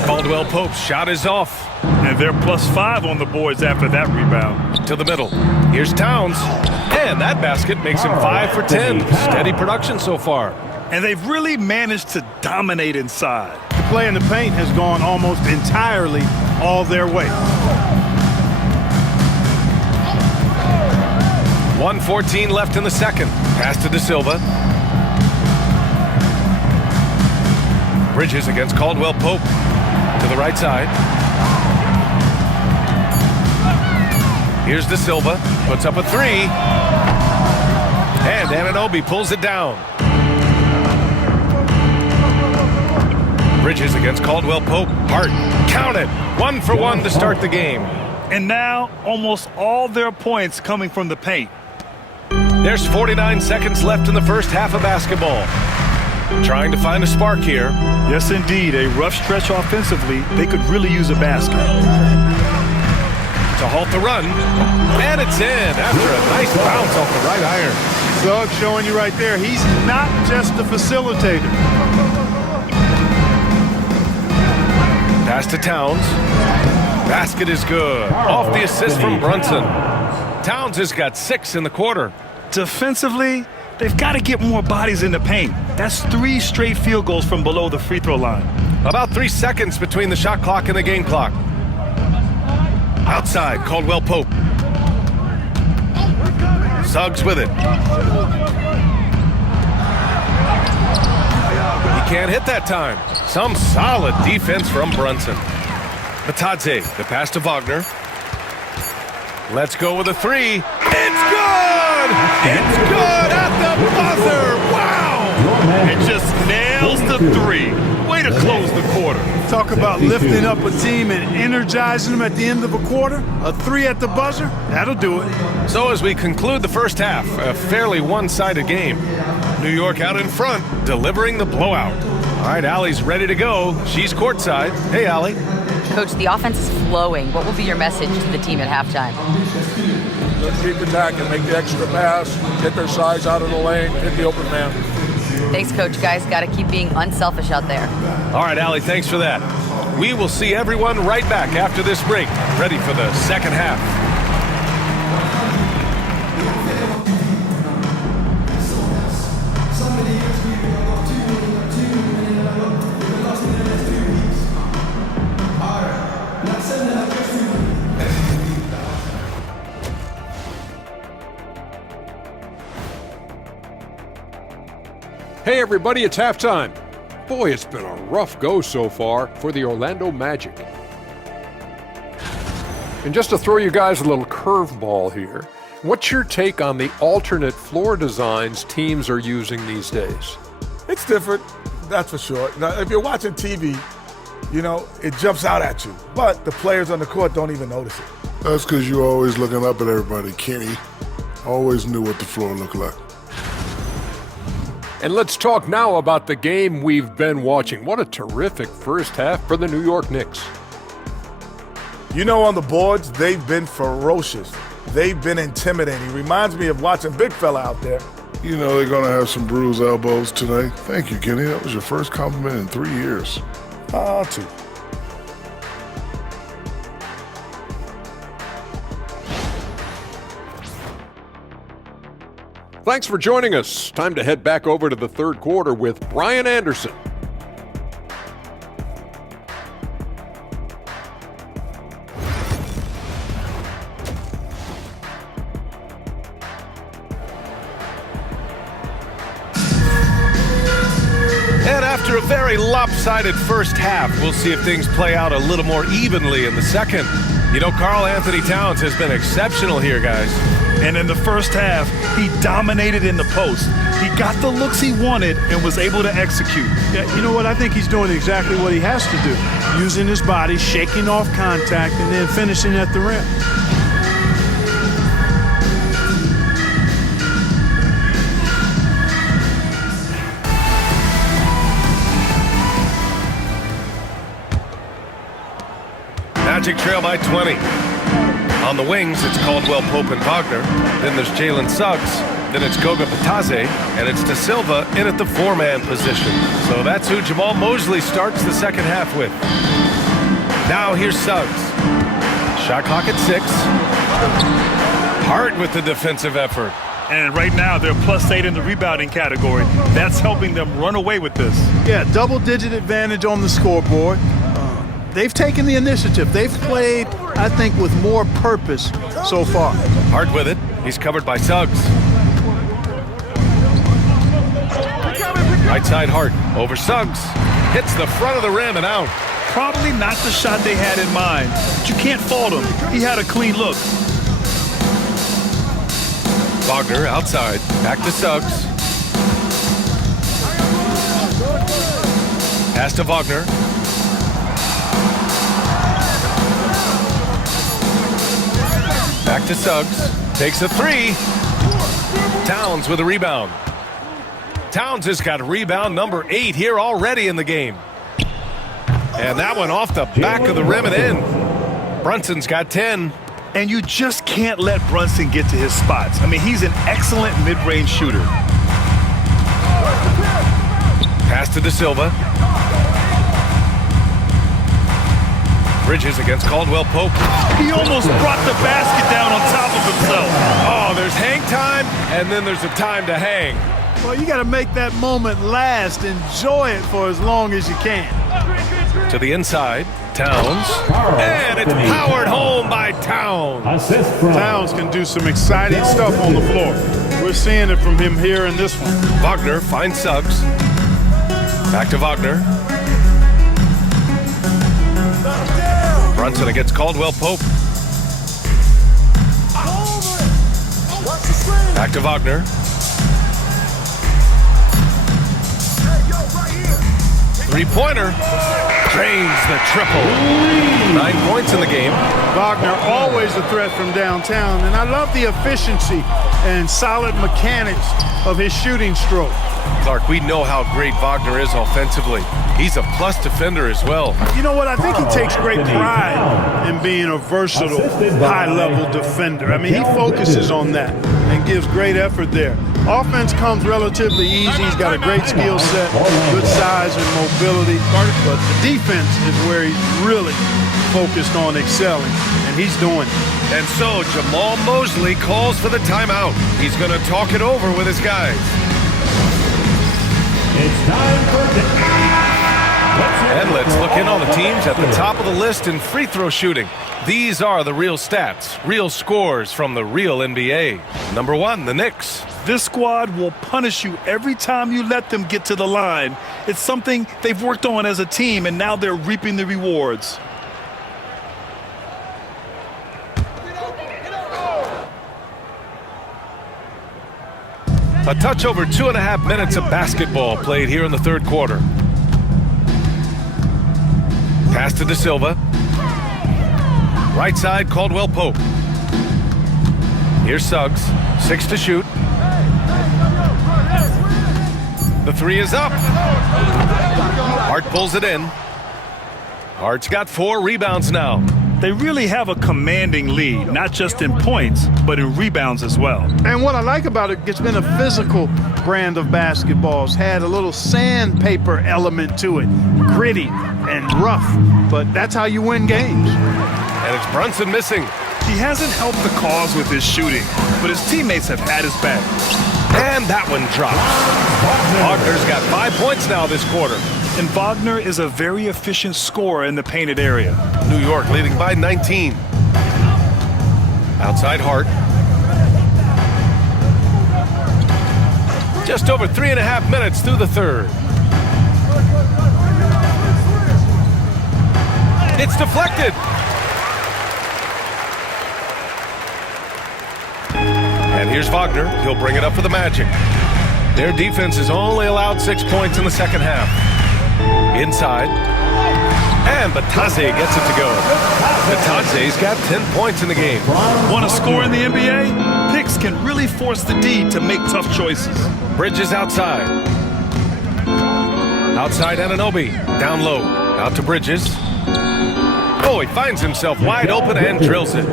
Caldwell Pope's shot is off. And they're +5 on the boards after that rebound. To the middle. Here's Towns. And that basket makes him 5 for 10. Steady production so far. And they've really managed to dominate inside. The play in the paint has gone almost entirely all their way. 1:14 left in the second. Pass to De Silva. Bridges against Caldwell Pope. To the right side. Here's De Silva. Puts up a three. And Anunoby pulls it down. Bridges against Caldwell Pope. Hart. Count it. 1 for 1 to start the game. And now almost all their points coming from the paint. There's 49 seconds left in the first half of basketball. Trying to find a spark here. Yes, indeed. A rough stretch offensively. They could really use a basket. to halt the run. And it's in after a nice bounce off the right iron. Suggs showing you right there, he's not just a facilitator. Pass to Towns. Basket is good. Off the assist from Brunson. Towns has got 6 in the quarter. Defensively, they've got to get more bodies in the paint. That's 3 straight field goals from below the free throw line. About 3 seconds between the shot clock and the game clock. Outside, Caldwell Pope. Suggs with it. He can't hit that time. Some solid defense from Brunson. Batadze, the pass to Wagner. Let's go with a 3. It's good! It's good at the buzzer! Wow! It just nails the 3. Way to close the quarter. Talk about lifting up a team and energizing them at the end of a quarter. A 3 at the buzzer, that'll do it. So as we conclude the first half, a fairly one-sided game. New York out in front, delivering the blowout. All right, Allie's ready to go. She's courtside. Hey, Allie. Coach, the offense is flowing. What will be your message to the team at halftime? Let's keep attacking, make the extra pass, get their size out of the lane, hit the open man. Thanks, Coach. Guys, got to keep being unselfish out there. All right, Allie, thanks for that. We will see everyone right back after this break, ready for the second half. Hey everybody, it's halftime. Boy, it's been a rough go so far for the Orlando Magic. And just to throw you guys a little curveball here, what's your take on the alternate floor designs teams are using these days? It's different, that's for sure. Now, if you're watching TV, you know, it jumps out at you. But the players on the court don't even notice it. That's because you're always looking up at everybody, Kenny. Always knew what the floor looked like. And let's talk now about the game we've been watching. What a terrific first half for the New York Knicks. You know, on the boards, they've been ferocious. They've been intimidating. Reminds me of watching big fella out there. You know they're going to have some bruised elbows today. Thank you, Kenny. That was your first compliment in 3 years. 2. Thanks for joining us. Time to head back over to the third quarter with Brian Anderson. And after a very lopsided first half, we'll see if things play out a little more evenly in the second. You know, Karl Anthony Towns has been exceptional here, guys. And in the first half, he dominated in the post. He got the looks he wanted and was able to execute. Yeah, you know what? I think he's doing exactly what he has to do. Using his body, shaking off contact, and then finishing at the rim. Magic trail by 20. On the wings, it's Caldwell Pope and Wagner. Then there's Jalen Suggs. Then it's Goga Batadze. And it's De Silva in at the 4-man position. So that's who Jamal Mosley starts the second half with. Now here's Suggs. Shot clock at 6. Hart with the defensive effort. And right now, they're +8 in the rebounding category. That's helping them run away with this. Yeah, double-digit advantage on the scoreboard. They've taken the initiative. They've played, I think, with more purpose so far. Hart with it. He's covered by Suggs. Right side Hart over Suggs. Hits the front of the rim and out. Probably not the shot they had in mind, but you can't fault him. He had a clean look. Wagner outside. Back to Suggs. Pass to Wagner. Back to Suggs. Takes a 3. Towns with a rebound. Towns has got rebound number 8 here already in the game. And that one off the back of the rim and in. Brunson's got 10. And you just can't let Brunson get to his spots. I mean, he's an excellent mid-range shooter. Pass to De Silva. Bridges against Caldwell Pope. He almost brought the basket down on top of himself. Oh, there's hang time, and then there's a time to hang. Well, you got to make that moment last. Enjoy it for as long as you can. To the inside, Towns. And it's powered home by Towns. Assist from Towns can do some exciting stuff on the floor. We're seeing it from him here in this one. Wagner finds Suggs. Back to Wagner. Brunson against Caldwell Pope. Back to Wagner. Three-pointer. Drains the triple. 9 points in the game. Wagner always a threat from downtown, and I love the efficiency and solid mechanics of his shooting stroke. Clark, we know how great Wagner is offensively. He's a plus defender as well. You know what? I think he takes great pride in being a versatile, high-level defender. I mean, he focuses on that and gives great effort there. Offense comes relatively easy. He's got a great skill set, good size and mobility. But the defense is where he's really focused on excelling, and he's doing it. And so Jamal Mosley calls for the timeout. He's going to talk it over with his guys. It's time for And let's look in on the teams at the top of the list in free throw shooting. These are the real stats, real scores from the real NBA. Number 1, the Knicks. This squad will punish you every time you let them get to the line. It's something they've worked on as a team, and now they're reaping the rewards. A touch over 2.5 minutes of basketball played here in the third quarter. Pass to De Silva. Right side, Caldwell Pope. Here's Suggs. 6 to shoot. The three is up. Hart pulls it in. Hart's got 4 rebounds now. They really have a commanding lead, not just in points, but in rebounds as well. And what I like about it, it's been a physical brand of basketball. It's had a little sandpaper element to it, gritty and rough, but that's how you win games. And it's Brunson missing. He hasn't helped the cause with his shooting, but his teammates have had his back. And that one drops. Wagner's got 5 points now this quarter. And Wagner is a very efficient scorer in the painted area. New York leading by 19. Outside Hart. Just over 3.5 minutes through the third. It's deflected. And here's Wagner. He'll bring it up for the Magic. Their defense has only allowed 6 points in the second half. Inside. And Batadze gets it to go. Batadze's got 10 points in the game. Want to score in the NBA? Picks can really force the D to make tough choices. Bridges outside. Outside Anunoby. Down low. Out to Bridges. Oh, he finds himself wide open and drills it.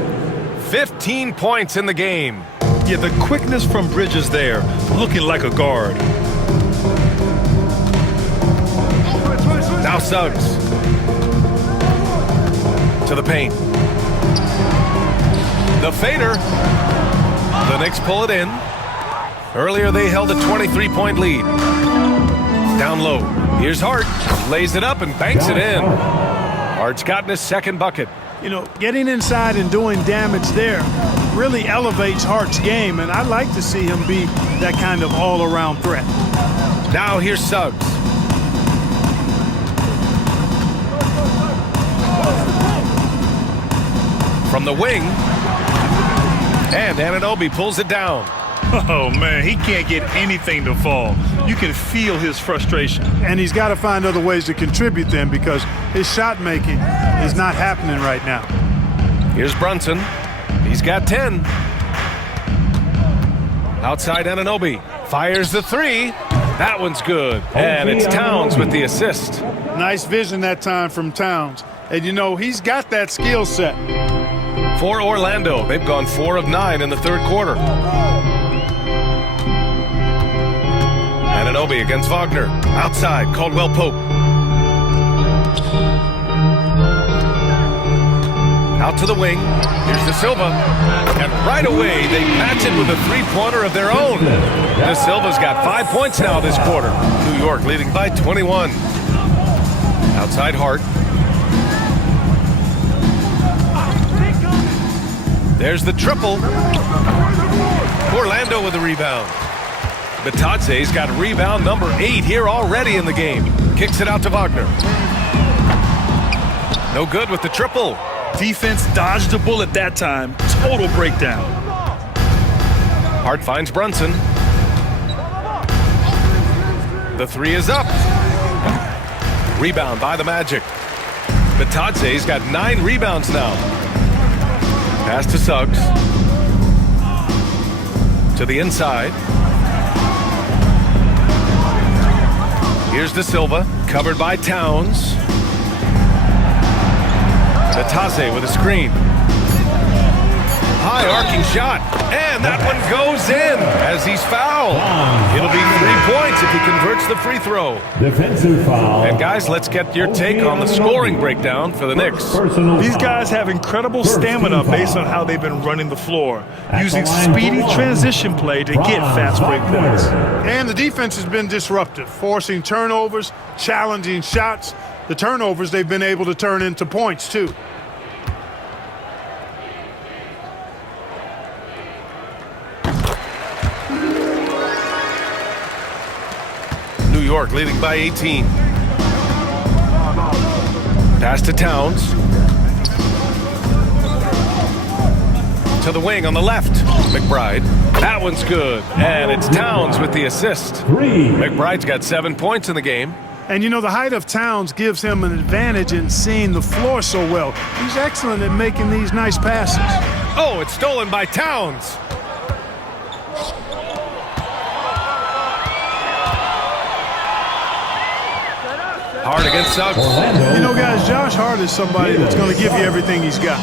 15 points in the game. Yeah, the quickness from Bridges there, looking like a guard. Now Suggs. To the paint. The fader. The Knicks pull it in. Earlier they held a 23-point lead. Down low. Here's Hart. Lays it up and banks it in. Hart's gotten his second bucket. You know, getting inside and doing damage there really elevates Hart's game, and I'd like to see him be that kind of all-around threat. Now here's Suggs. From the wing. And Anunoby pulls it down. Oh, man, he can't get anything to fall. You can feel his frustration. And he's got to find other ways to contribute then, because his shot making is not happening right now. Here's Brunson. He's got 10. Outside Anunoby. Fires the three. That one's good. And it's Towns with the assist. Nice vision that time from Towns. And, you know, he's got that skill set. For Orlando, they've gone 4 of 9 in the third quarter. Anunoby against Wagner. Outside, Caldwell Pope. Out to the wing. Here's De Silva. And right away, they match it with a three-pointer of their own. De Silva's got 5 points now this quarter. New York leading by 21. Outside Hart. There's the triple. Orlando with the rebound. Batadze's got rebound number 8 here already in the game. Kicks it out to Wagner. No good with the triple. Defense dodged a bullet that time. Total breakdown. Hart finds Brunson. The three is up. Rebound by the Magic. Batadze's got 9 rebounds now. Pass to Suggs. To the inside. Here's De Silva, covered by Towns. Batadze with a screen. High arcing shot, and that one goes in as he's fouled. It'll be 3 points if he converts the free throw. Defensive foul. And guys, let's get your take on the scoring breakdown for the Knicks. These guys have incredible stamina based on how they've been running the floor, using speedy transition play to get fast break points. And the defense has been disruptive, forcing turnovers, challenging shots. The turnovers they've been able to turn into points, too. New York leading by 18. Pass to Towns. To the wing on the left. McBride. That one's good. And it's Towns with the assist. McBride's got 7 points in the game. And you know, the height of Towns gives him an advantage in seeing the floor so well. He's excellent at making these nice passes. Oh, it's stolen by Towns. Hart against Suggs. You know, guys, Josh Hart is somebody that's going to give you everything he's got.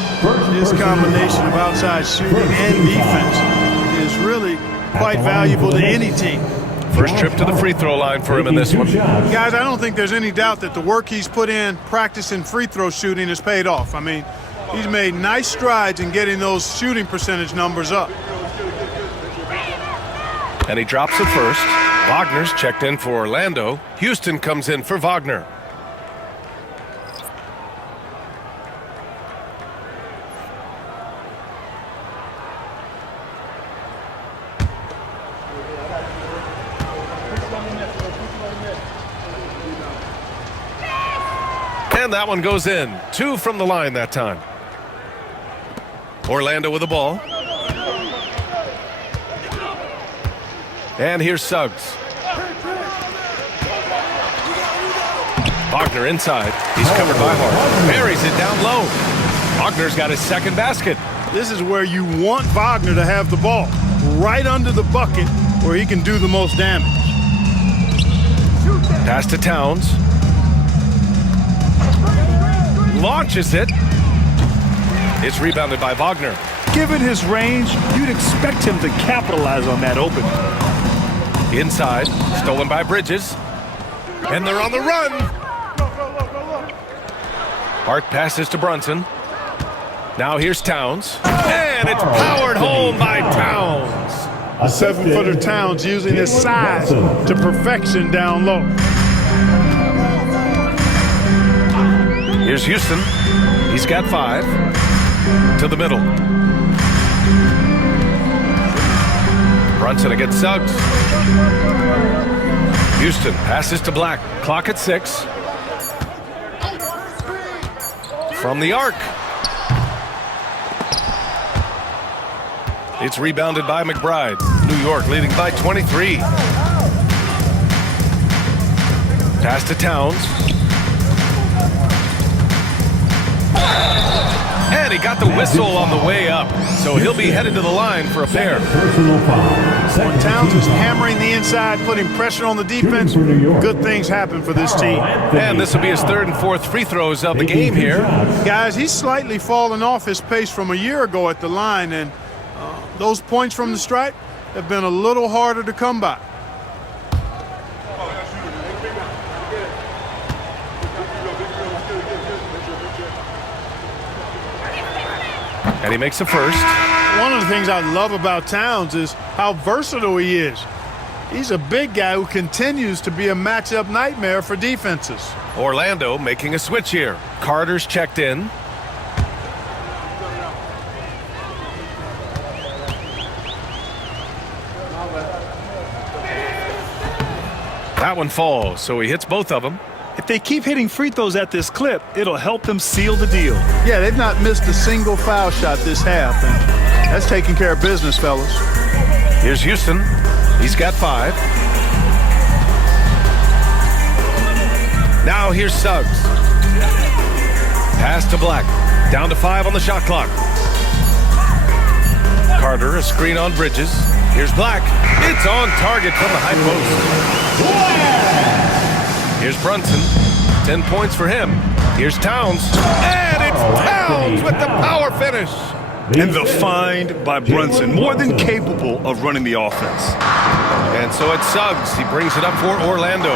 His combination of outside shooting and defense is really quite valuable to any team. First trip to the free throw line for him in this one. Guys, I don't think there's any doubt that the work he's put in practicing free throw shooting has paid off. I mean, he's made nice strides in getting those shooting percentage numbers up. And he drops the first. Wagner's checked in for Orlando. Houston comes in for Wagner. And that one goes in. 2 from the line that time. Orlando with the ball. And here's Suggs. Wagner inside. He's covered by Hart. Buries it down low. Wagner's got his second basket. This is where you want Wagner to have the ball, right under the bucket where he can do the most damage. Pass to Towns. Launches it. It's rebounded by Wagner. Given his range, you'd expect him to capitalize on that opening. Inside, stolen by Bridges. And they're on the run. Hart passes to Brunson. Now here's Towns. And it's powered home by Towns. A 7-footer Towns using his size to perfection down low. Here's Houston. He's got 5. To the middle. Brunson against Suggs. Houston passes to Black. Clock at 6. From the arc. It's rebounded by McBride. New York leading by 23. Pass to Towns. And And he got the whistle on the way up, so he'll be headed to the line for a pair. Personal foul. When Towns is hammering the inside, putting pressure on the defense, good things happen for this team. And this will be his third and fourth free throws of the game here. Guys, he's slightly fallen off his pace from a year ago at the line, and those points from the stripe have been a little harder to come by. And he makes a first. One of the things I love about Towns is how versatile he is. He's a big guy who continues to be a matchup nightmare for defenses. Orlando making a switch here. Carter's checked in. That one falls, so he hits both of them. If they keep hitting free throws at this clip, it'll help them seal the deal. Yeah, they've not missed a single foul shot this half, and that's taking care of business, fellas. Here's Houston. He's got 5. Now here's Suggs. Pass to Black. Down to 5 on the shot clock. Carter, a screen on Bridges. Here's Black. It's on target from the high post. Here's Brunson. 10 points for him. Here's Towns. And it's Towns with the power finish. And the find by Brunson, more than capable of running the offense. And so it's Suggs. He brings it up for Orlando.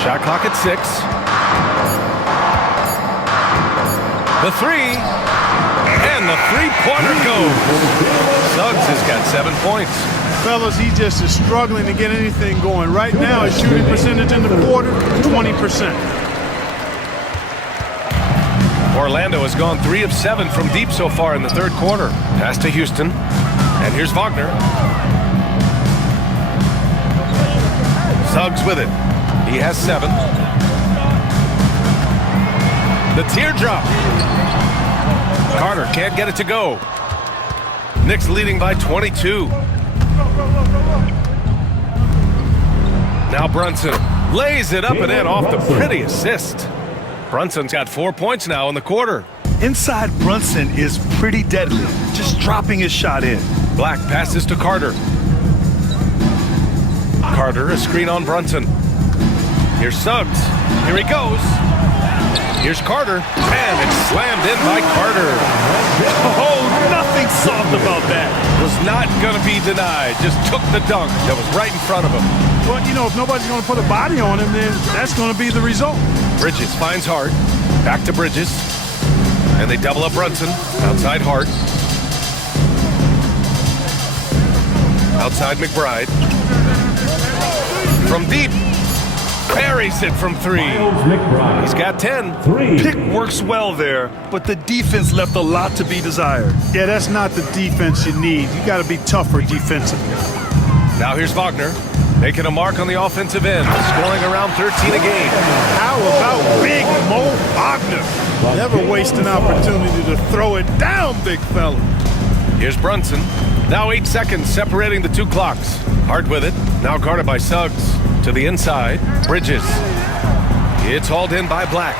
Shot clock at 6. The 3. And the three-pointer goes. Suggs has got 7 points. Fellas, he just is struggling to get anything going. Right now, his shooting percentage in the quarter, 20%. Orlando has gone 3 of 7 from deep so far in the third quarter. Pass to Houston. And here's Wagner. Suggs with it. He has 7. The teardrop. Carter can't get it to go. Knicks leading by 22. Now Brunson lays it up and in off the pretty assist. Brunson's got 4 points now in the quarter. Inside Brunson is pretty deadly, just dropping his shot in. Black passes to Carter. Carter, a screen on Brunson. Here's Suggs. Here he goes. Here's Carter. And it's slammed in by Carter. Oh, nothing soft about that. Was not going to be denied. Just took the dunk that was right in front of him. Well, you know, if nobody's going to put a body on him, then that's going to be the result. Bridges finds Hart. Back to Bridges. And they double up Brunson. Outside Hart. Outside McBride. From deep. Buries it from 3. He's got 10. Pick works well there, but the defense left a lot to be desired. Yeah, that's not the defense you need. You got to be tougher defensively. Now here's Wagner. Making a mark on the offensive end. Scoring around 13 a game. How about big Mo Wagner? Never waste an opportunity to throw it down, big fella. Here's Brunson. Now 8 seconds separating the 2 clocks. Hart with it. Now guarded by Suggs. To the inside. Bridges. It's hauled in by Black.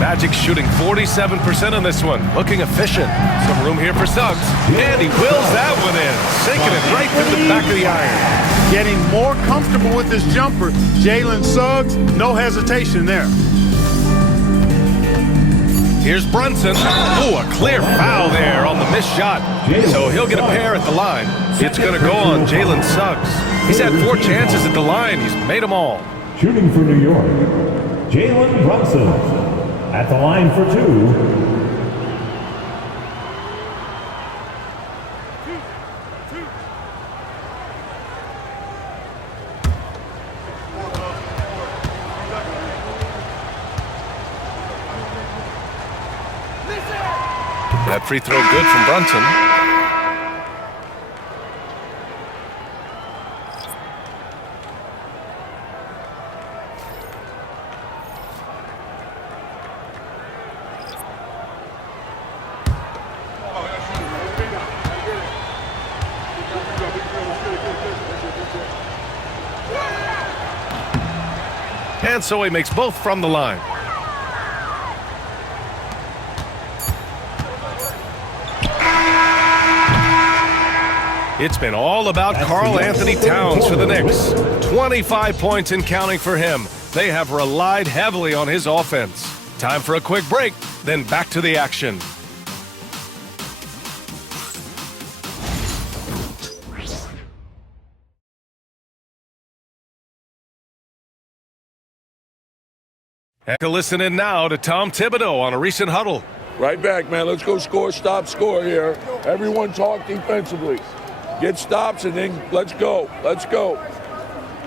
Magic shooting 47% on this one. Looking efficient. Some room here for Suggs. And he wills that one in. Sinking it right through the back of the iron. Getting more comfortable with his jumper. Jalen Suggs, no hesitation there. Here's Brunson. Oh, a clear foul there on the missed shot. So he'll get a pair at the line. It's going to go on Jalen Suggs. He's had 4 chances at the line. He's made them all. Shooting for New York, Jalen Brunson. At the line for 2. That free throw good from Brunson. And so he makes both from the line. It's been all about Karl Anthony Towns for the Knicks. 25 points and counting for him. They have relied heavily on his offense. Time for a quick break, then back to the action. And to listen in now to Tom Thibodeau on a recent huddle. Right back, man. Let's go score, stop, score here. Everyone talk defensively. Get stops and then let's go. Let's go.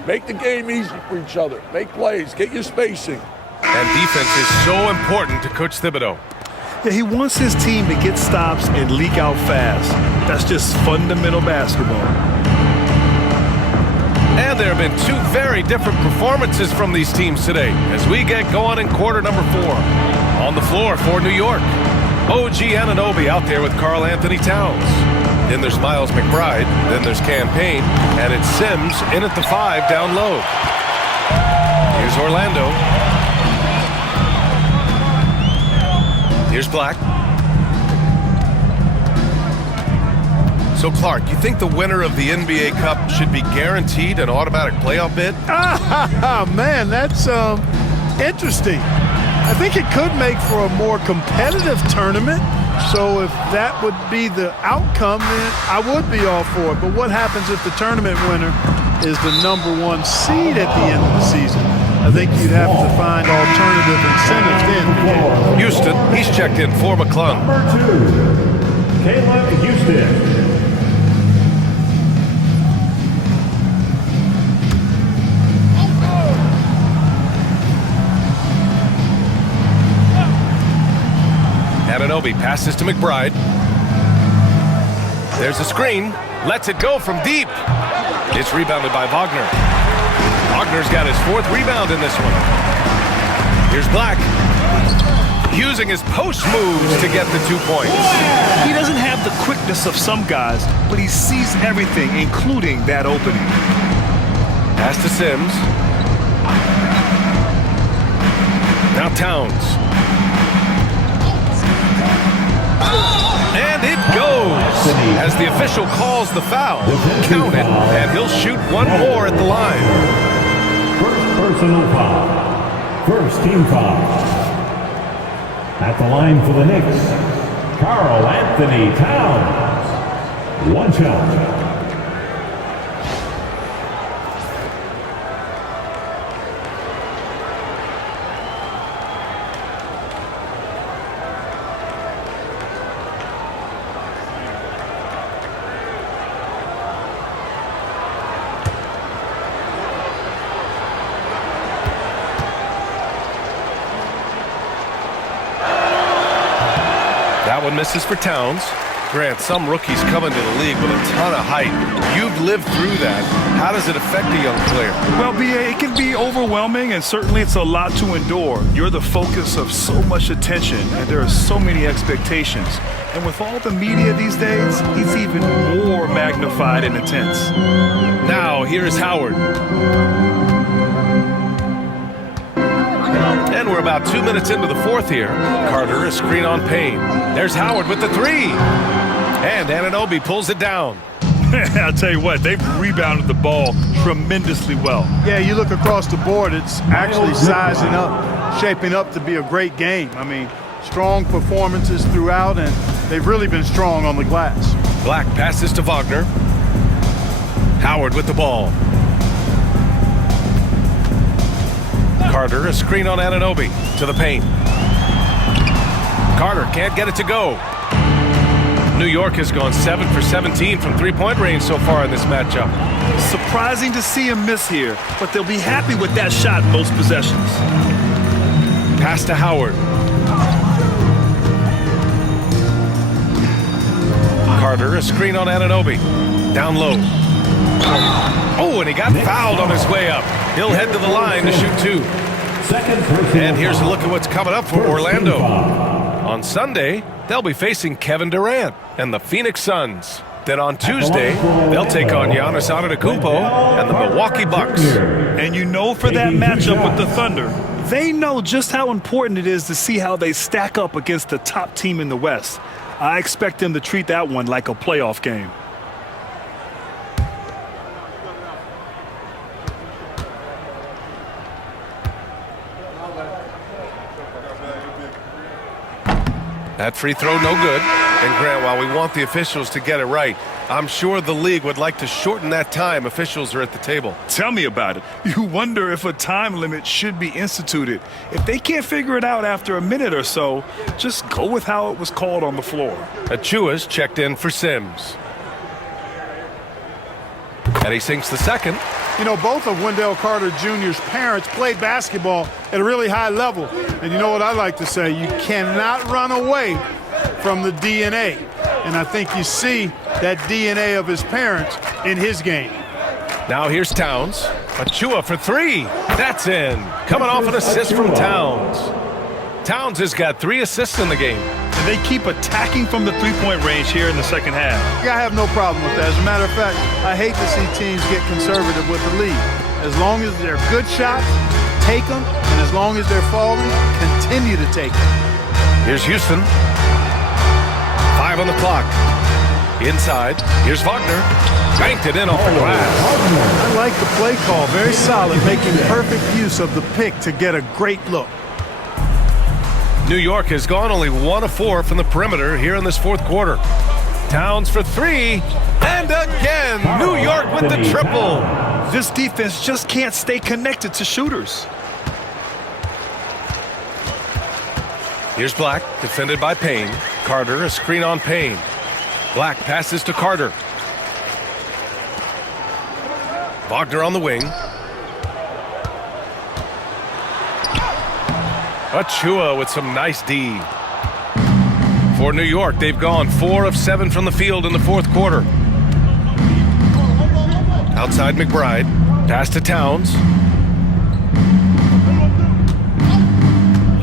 Make the game easy for each other. Make plays. Get your spacing. And defense is so important to Coach Thibodeau. Yeah, he wants his team to get stops and leak out fast. That's just fundamental basketball. And there have been two very different performances from these teams today as we get going in quarter number 4. On the floor for New York, OG Anunoby out there with Karl Anthony Towns. Then there's Miles McBride, then there's Campaign, and it's Sims in at the 5 down low. Here's Orlando. Here's Black. So, Clark, you think the winner of the NBA Cup should be guaranteed an automatic playoff bid? Man, that's interesting. I think it could make for a more competitive tournament. So if that would be the outcome, then I would be all for it. But what happens if the tournament winner is the #1 seed at the end of the season? I think you'd have to find alternative incentives then. Houston, he's checked in for McClung. #2, Caleb Houston. Anunoby passes to McBride. There's a screen. Lets it go from deep. It's rebounded by Wagner. Wagner's got his 4th rebound in this one. Here's Black. Using his post moves to get the 2 points. He doesn't have the quickness of some guys, but he sees everything, including that opening. Pass to Sims. Now Towns. And it goes as the official calls the foul. Count it, and he'll shoot one more at the line. First personal foul. First team foul. At the line for the Knicks, Karl Anthony Towns. One shot. That one misses for Towns. Grant, some rookies come into the league with a ton of height. You've lived through that. How does it affect a young player? Well, BA, it can be overwhelming, and certainly it's a lot to endure. You're the focus of so much attention, and there are so many expectations. And with all the media these days, it's even more magnified and intense. Now, here's Howard. And we're about 2 minutes into the 4th here. Carter, a screen on Payne. There's Howard with the 3. And Anunoby pulls it down. I'll tell you what, they've rebounded the ball tremendously well. Yeah, you look across the board, it's actually sizing up, shaping up to be a great game. I mean, strong performances throughout, and they've really been strong on the glass. Black passes to Wagner. Howard with the ball. Carter, a screen on Anunoby to the paint. Carter can't get it to go. New York has gone 7 for 17 from three-point range so far in this matchup. Surprising to see him miss here, but they'll be happy with that shot most possessions. Pass to Howard. Carter, a screen on Anunoby. Down low. Oh, and he got fouled on his way up. He'll head to the line to shoot 2. And here's a look at what's coming up for Orlando. On Sunday, they'll be facing Kevin Durant and the Phoenix Suns. Then on Tuesday, they'll take on Giannis Antetokounmpo and the Milwaukee Bucks. And you know, for that matchup with the Thunder, they know just how important it is to see how they stack up against the top team in the West. I expect them to treat that one like a playoff game. That free throw, no good. And Grant, while we want the officials to get it right, I'm sure the league would like to shorten that time officials are at the table. Tell me about it. You wonder if a time limit should be instituted. If they can't figure it out after a minute or so, just go with how it was called on the floor. Achua's checked in for Sims. And he sinks the second. You know, both of Wendell Carter Jr.'s parents played basketball at a really high level. And you know what I like to say? You cannot run away from the DNA. And I think you see that DNA of his parents in his game. Now here's Towns. Achua for three. That's in. Coming off an assist from Towns. Towns has got 3 assists in the game. And they keep attacking from the three-point range here in the second half. I have no problem with that. As a matter of fact, I hate to see teams get conservative with the lead. As long as they're good shots, take them. And as long as they're falling, continue to take them. Here's Houston. 5 on the clock. Inside. Here's Wagner. Banked it in off the glass. I like the play call. Very solid, making perfect use of the pick to get a great look. New York has gone only 1 of 4 from the perimeter here in this fourth quarter. Towns for 3, and again, New York with the triple. This defense just can't stay connected to shooters. Here's Black, defended by Payne. Carter, a screen on Payne. Black passes to Carter. Wagner on the wing. Achua with some nice D. For New York, they've gone 4 of 7 from the field in the fourth quarter. Outside McBride. Pass to Towns.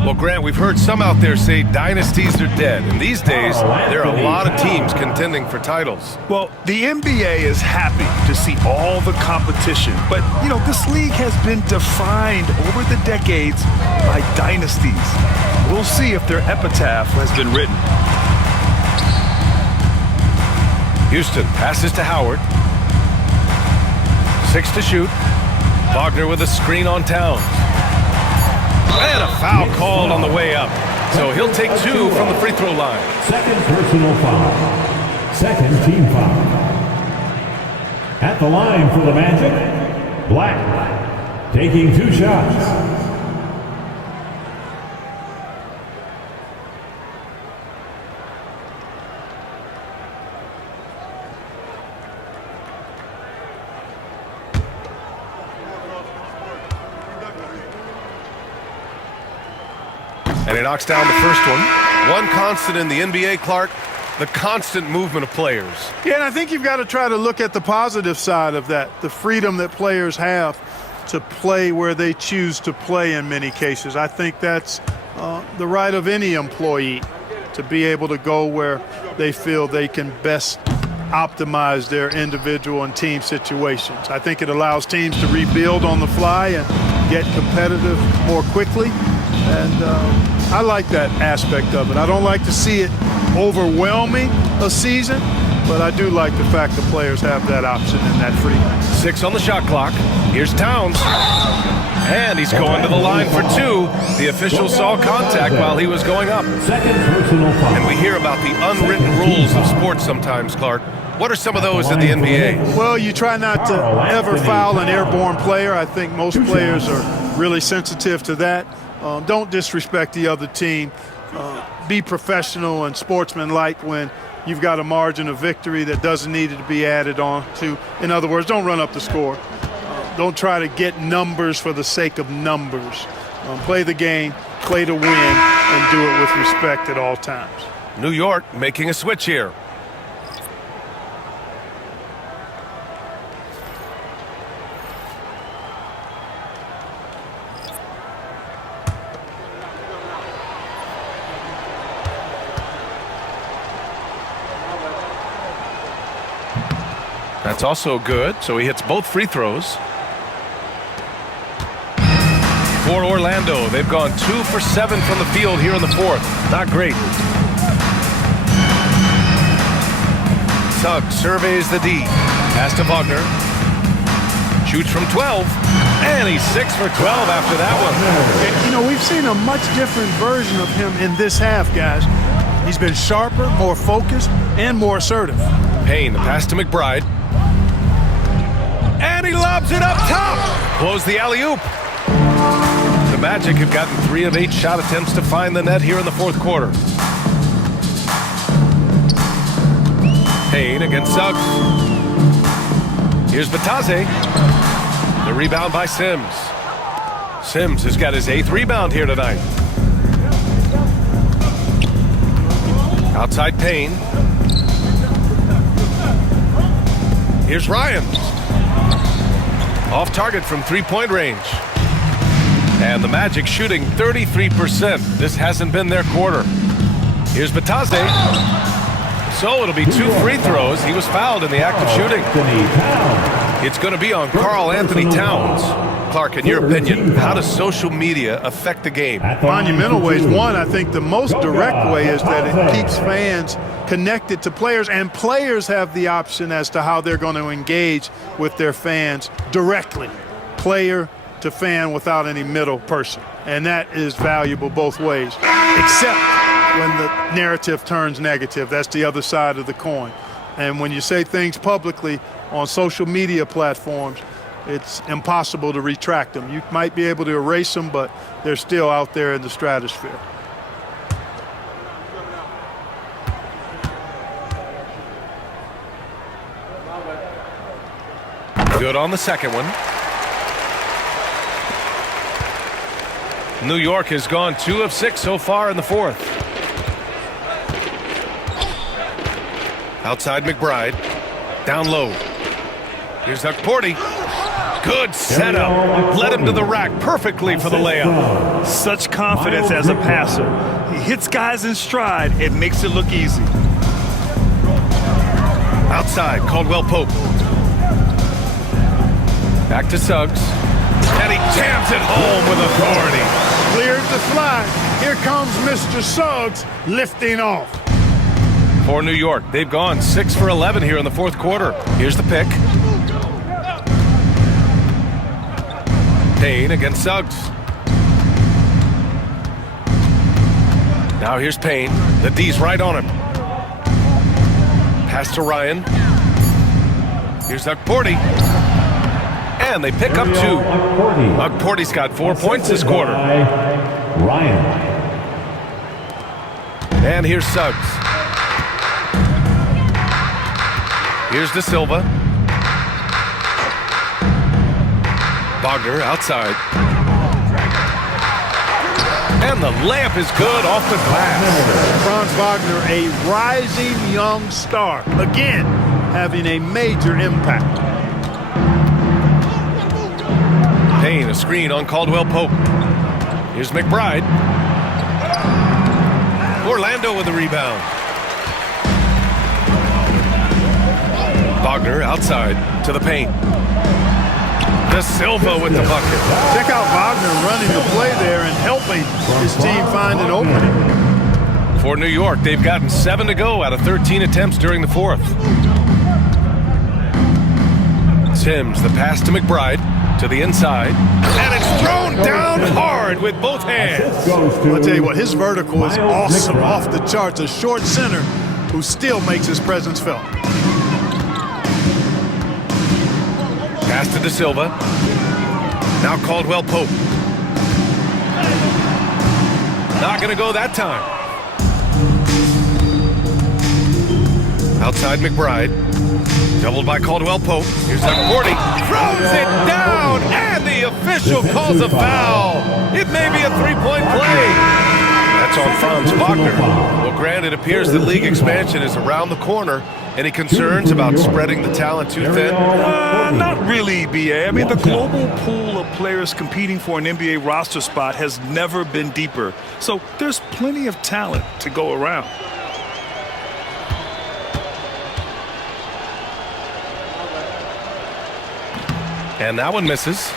Well, Grant, we've heard some out there say dynasties are dead. And these days, there are a lot of teams contending for titles. Well, the NBA is happy to see all the competition. But, you know, this league has been defined over the decades by dynasties. We'll see if their epitaph has been written. Houston passes to Howard. 6 to shoot. Wagner with a screen on Towns. And a foul called on the way up. So he'll take 2 from the free throw line. Second personal foul. Second team foul. At the line for the Magic, Black, taking 2 shots. And he knocks down the first one. One constant in the NBA, Clark, the constant movement of players. Yeah, and I think you've got to try to look at the positive side of that, the freedom that players have to play where they choose to play in many cases. I think that's the right of any employee to be able to go where they feel they can best optimize their individual and team situations. I think it allows teams to rebuild on the fly and get competitive more quickly. And I like that aspect of it. I don't like to see it overwhelming a season, but I do like the fact that players have that option and that freedom. 6 on the shot clock. Here's Towns. And he's going to the line for 2. The official saw contact while he was going up. Second personal foul. And we hear about the unwritten rules of sports sometimes, Clark. What are some of those in the NBA? Well, you try not to ever foul an airborne player. I think most players are really sensitive to that. Don't disrespect the other team. Be professional and sportsmanlike when you've got a margin of victory that doesn't need to be added on to. In other words, don't run up the score. Don't try to get numbers for the sake of numbers. Play the game, play to win, and do it with respect at all times. New York making a switch here. That's also good, so he hits both free throws. For Orlando, they've gone 2 for 7 from the field here in the fourth. Not great. Suggs surveys the D. Pass to Wagner. Shoots from 12. And he's 6 for 12 after that one. And, you know, we've seen a much different version of him in this half, guys. He's been sharper, more focused, and more assertive. Payne, the pass to McBride. And he lobs it up top. Blows the alley-oop. The Magic have gotten 3 of 8 shot attempts to find the net here in the fourth quarter. Payne against Suggs. Here's Batase. The rebound by Sims. Sims has got his 8th rebound here tonight. Outside Payne. Here's Ryan. Off target from 3-point range. And the Magic shooting 33%. This hasn't been their quarter. Here's Batase. So it'll be 2 free throws. He was fouled in the act of shooting. It's going to be on Karl Anthony Towns. Clark, in your opinion, how does social media affect the game? Monumental ways. One, I think the most direct way is that it keeps fans connected to players, and players have the option as to how they're going to engage with their fans directly, player to fan, without any middle person. And that is valuable both ways, except when the narrative turns negative. That's the other side of the coin. And when you say things publicly on social media platforms, it's impossible to retract them. You might be able to erase them, but they're still out there in the stratosphere. Good on the second one. New York has gone 2 of 6 so far in the fourth. Outside McBride. Down low. Here's Porty. Good setup. Led him to the rack perfectly for the layup. Such confidence as a passer. He hits guys in stride. It makes it look easy. Outside, Caldwell Pope. Back to Suggs. And he jams it home with authority. Cleared the fly. Here comes Mr. Suggs lifting off. For New York, they've gone 6 for 11 here in the fourth quarter. Here's the pick. Payne against Suggs. Now here's Payne. The D's right on him. Pass to Ryan. Here's Porty. And they pick up 2. Porty's got 4 points this quarter. Ryan. And here's Suggs. Here's De Silva. Wagner outside. And the layup is good off the glass. Franz Wagner, a rising young star. Again, having a major impact. Payne, a screen on Caldwell Pope. Here's McBride. Orlando with the rebound. Wagner outside to the paint. De Silva with the bucket. Check out Wagner running the play there and helping his team find an opening. For New York, they've gotten 7 to go out of 13 attempts during the fourth. Sims, the pass to McBride. To the inside, and it's thrown down hard with both hands. I'll tell you what, his vertical is awesome, off the charts. A short center who still makes his presence felt. Pass to De Silva. Now Caldwell Pope. Not going to go that time. Outside McBride. Doubled by Caldwell Pope. Here's Porty. Throws it down, and the official calls a foul. It may be a 3-point play. That's on Franz Wagner. Well, Grant, it appears that league expansion is around the corner. Any concerns about spreading the talent too thin? Not really, BA. I mean, the global pool of players competing for an NBA roster spot has never been deeper. So there's plenty of talent to go around. And that one misses.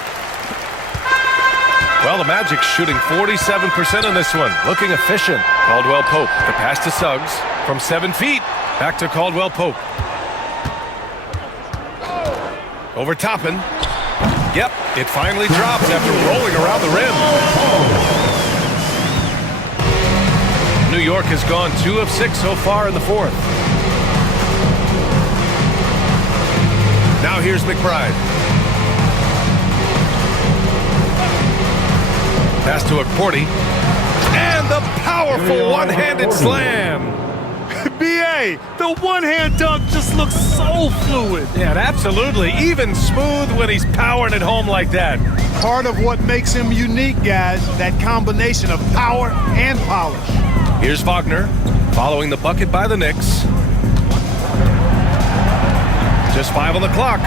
Well, the Magic's shooting 47% in this one. Looking efficient. Caldwell Pope. The pass to Suggs. From 7 feet. Back to Caldwell Pope. Over Toppin. Yep, it finally drops after rolling around the rim. New York has gone 2 of 6 so far in the fourth. Now here's McBride. Pass to Akporti. And the powerful one-handed slam. B.A., the one-hand dunk just looks so fluid. Yeah, absolutely. Even smooth when he's powering it home like that. Part of what makes him unique, guys, that combination of power and polish. Here's Wagner following the bucket by the Knicks. Just 5 on the clock.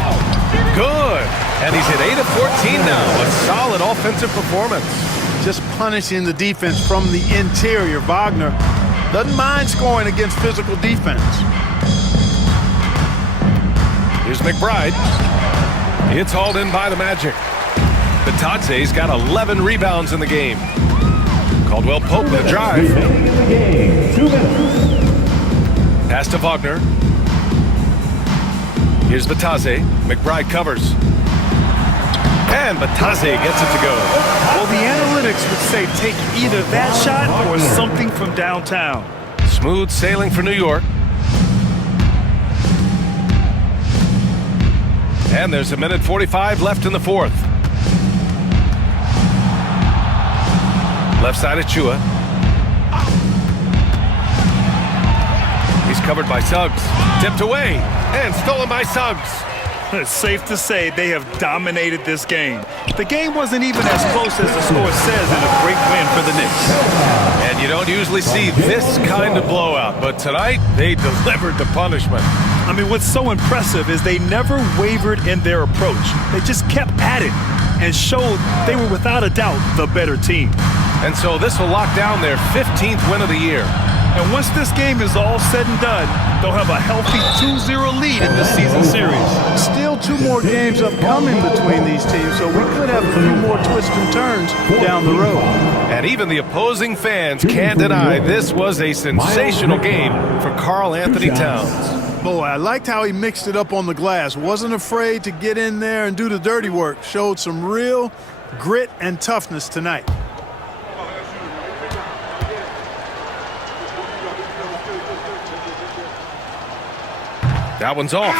Good. And he's at 8 of 14 now. A solid offensive performance. Just punishing the defense from the interior. Wagner doesn't mind scoring against physical defense. Here's McBride. It's hauled in by the Magic. Bitadze's got 11 rebounds in the game. Caldwell Pope with a drive. Pass to Wagner. Here's Bitadze. McBride covers. And Bitadze gets it to go. Well, the analytics would say take either that shot or something from downtown. Smooth sailing for New York. And there's 1:45 left in the fourth. Left side of Chua. He's covered by Suggs. Tipped away and stolen by Suggs. It's safe to say they have dominated this game. The game wasn't even as close as the score says in a great win for the Knicks. And you don't usually see this kind of blowout, but tonight they delivered the punishment. I mean, what's so impressive is they never wavered in their approach. They just kept at it and showed they were without a doubt the better team. And so this will lock down their 15th win of the year. And once this game is all said and done, they'll have a healthy 2-0 lead in this season series. Still 2 more games upcoming between these teams, so we could have a few more twists and turns down the road. And even the opposing fans can't deny this was a sensational game for Karl Anthony Towns. Boy, I liked how he mixed it up on the glass. Wasn't afraid to get in there and do the dirty work. Showed some real grit and toughness tonight. That one's off.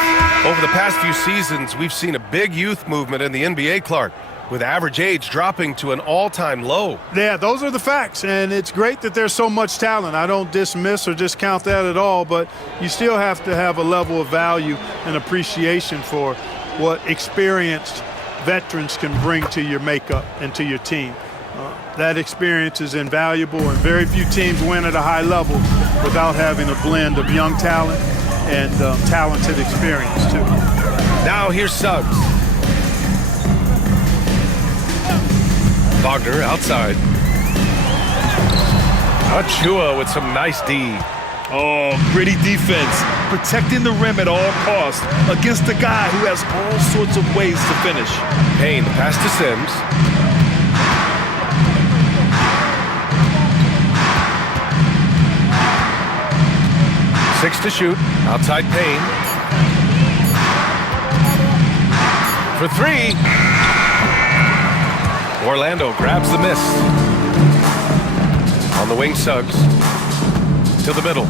Over the past few seasons, we've seen a big youth movement in the NBA, Clark, with average age dropping to an all-time low. Yeah, those are the facts, and it's great that there's so much talent. I don't dismiss or discount that at all, but you still have to have a level of value and appreciation for what experienced veterans can bring to your makeup and to your team. That experience is invaluable, and very few teams win at a high level without having a blend of young talent and talented experience, too. Now here's Suggs. Wagner outside. Achua with some nice D. Oh, gritty defense. Protecting the rim at all costs against a guy who has all sorts of ways to finish. Payne, the pass to Sims. 6 to shoot. Outside Payne. For 3. Orlando grabs the miss. On the wing, Suggs. To the middle.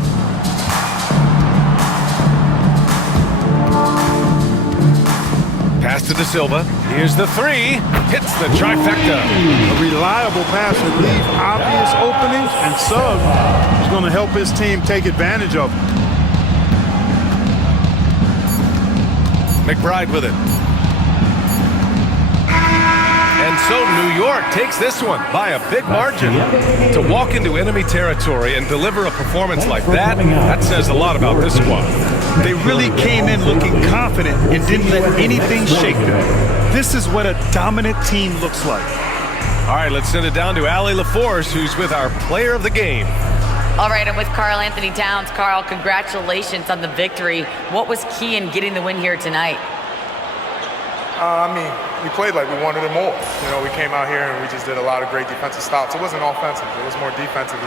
Pass to De Silva. Here's the 3. Hits the trifecta. A reliable pass would leave obvious openings, and Suggs is going to help his team take advantage of them. McBride with it. And so New York takes this one by a big margin. To walk into enemy territory and deliver a performance like that, that says a lot about this squad. They really came in looking confident and didn't let anything shake them. This is what a dominant team looks like. All right, let's send it down to Allie LaForce, who's with our player of the game. All right, I'm with Karl Anthony Towns. Karl, congratulations on the victory. What was key in getting the win here tonight? We played like we wanted it more. We came out here and we just did a lot of great defensive stops. It wasn't offensive. It was more defensive.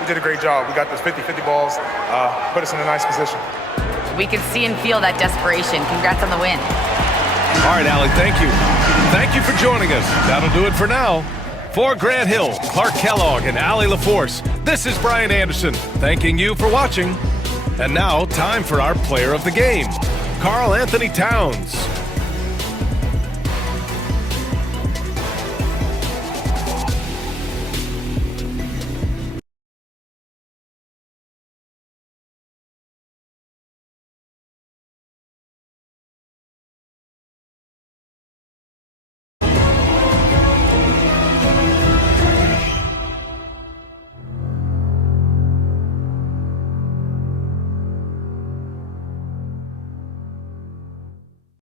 We did a great job. We got those 50-50 balls, put us in a nice position. We can see and feel that desperation. Congrats on the win. All right, Allie, thank you. Thank you for joining us. That'll do it for now. For Grant Hill, Clark Kellogg, and Allie LaForce, this is Brian Anderson, thanking you for watching. And now, time for our player of the game, Karl Anthony Towns.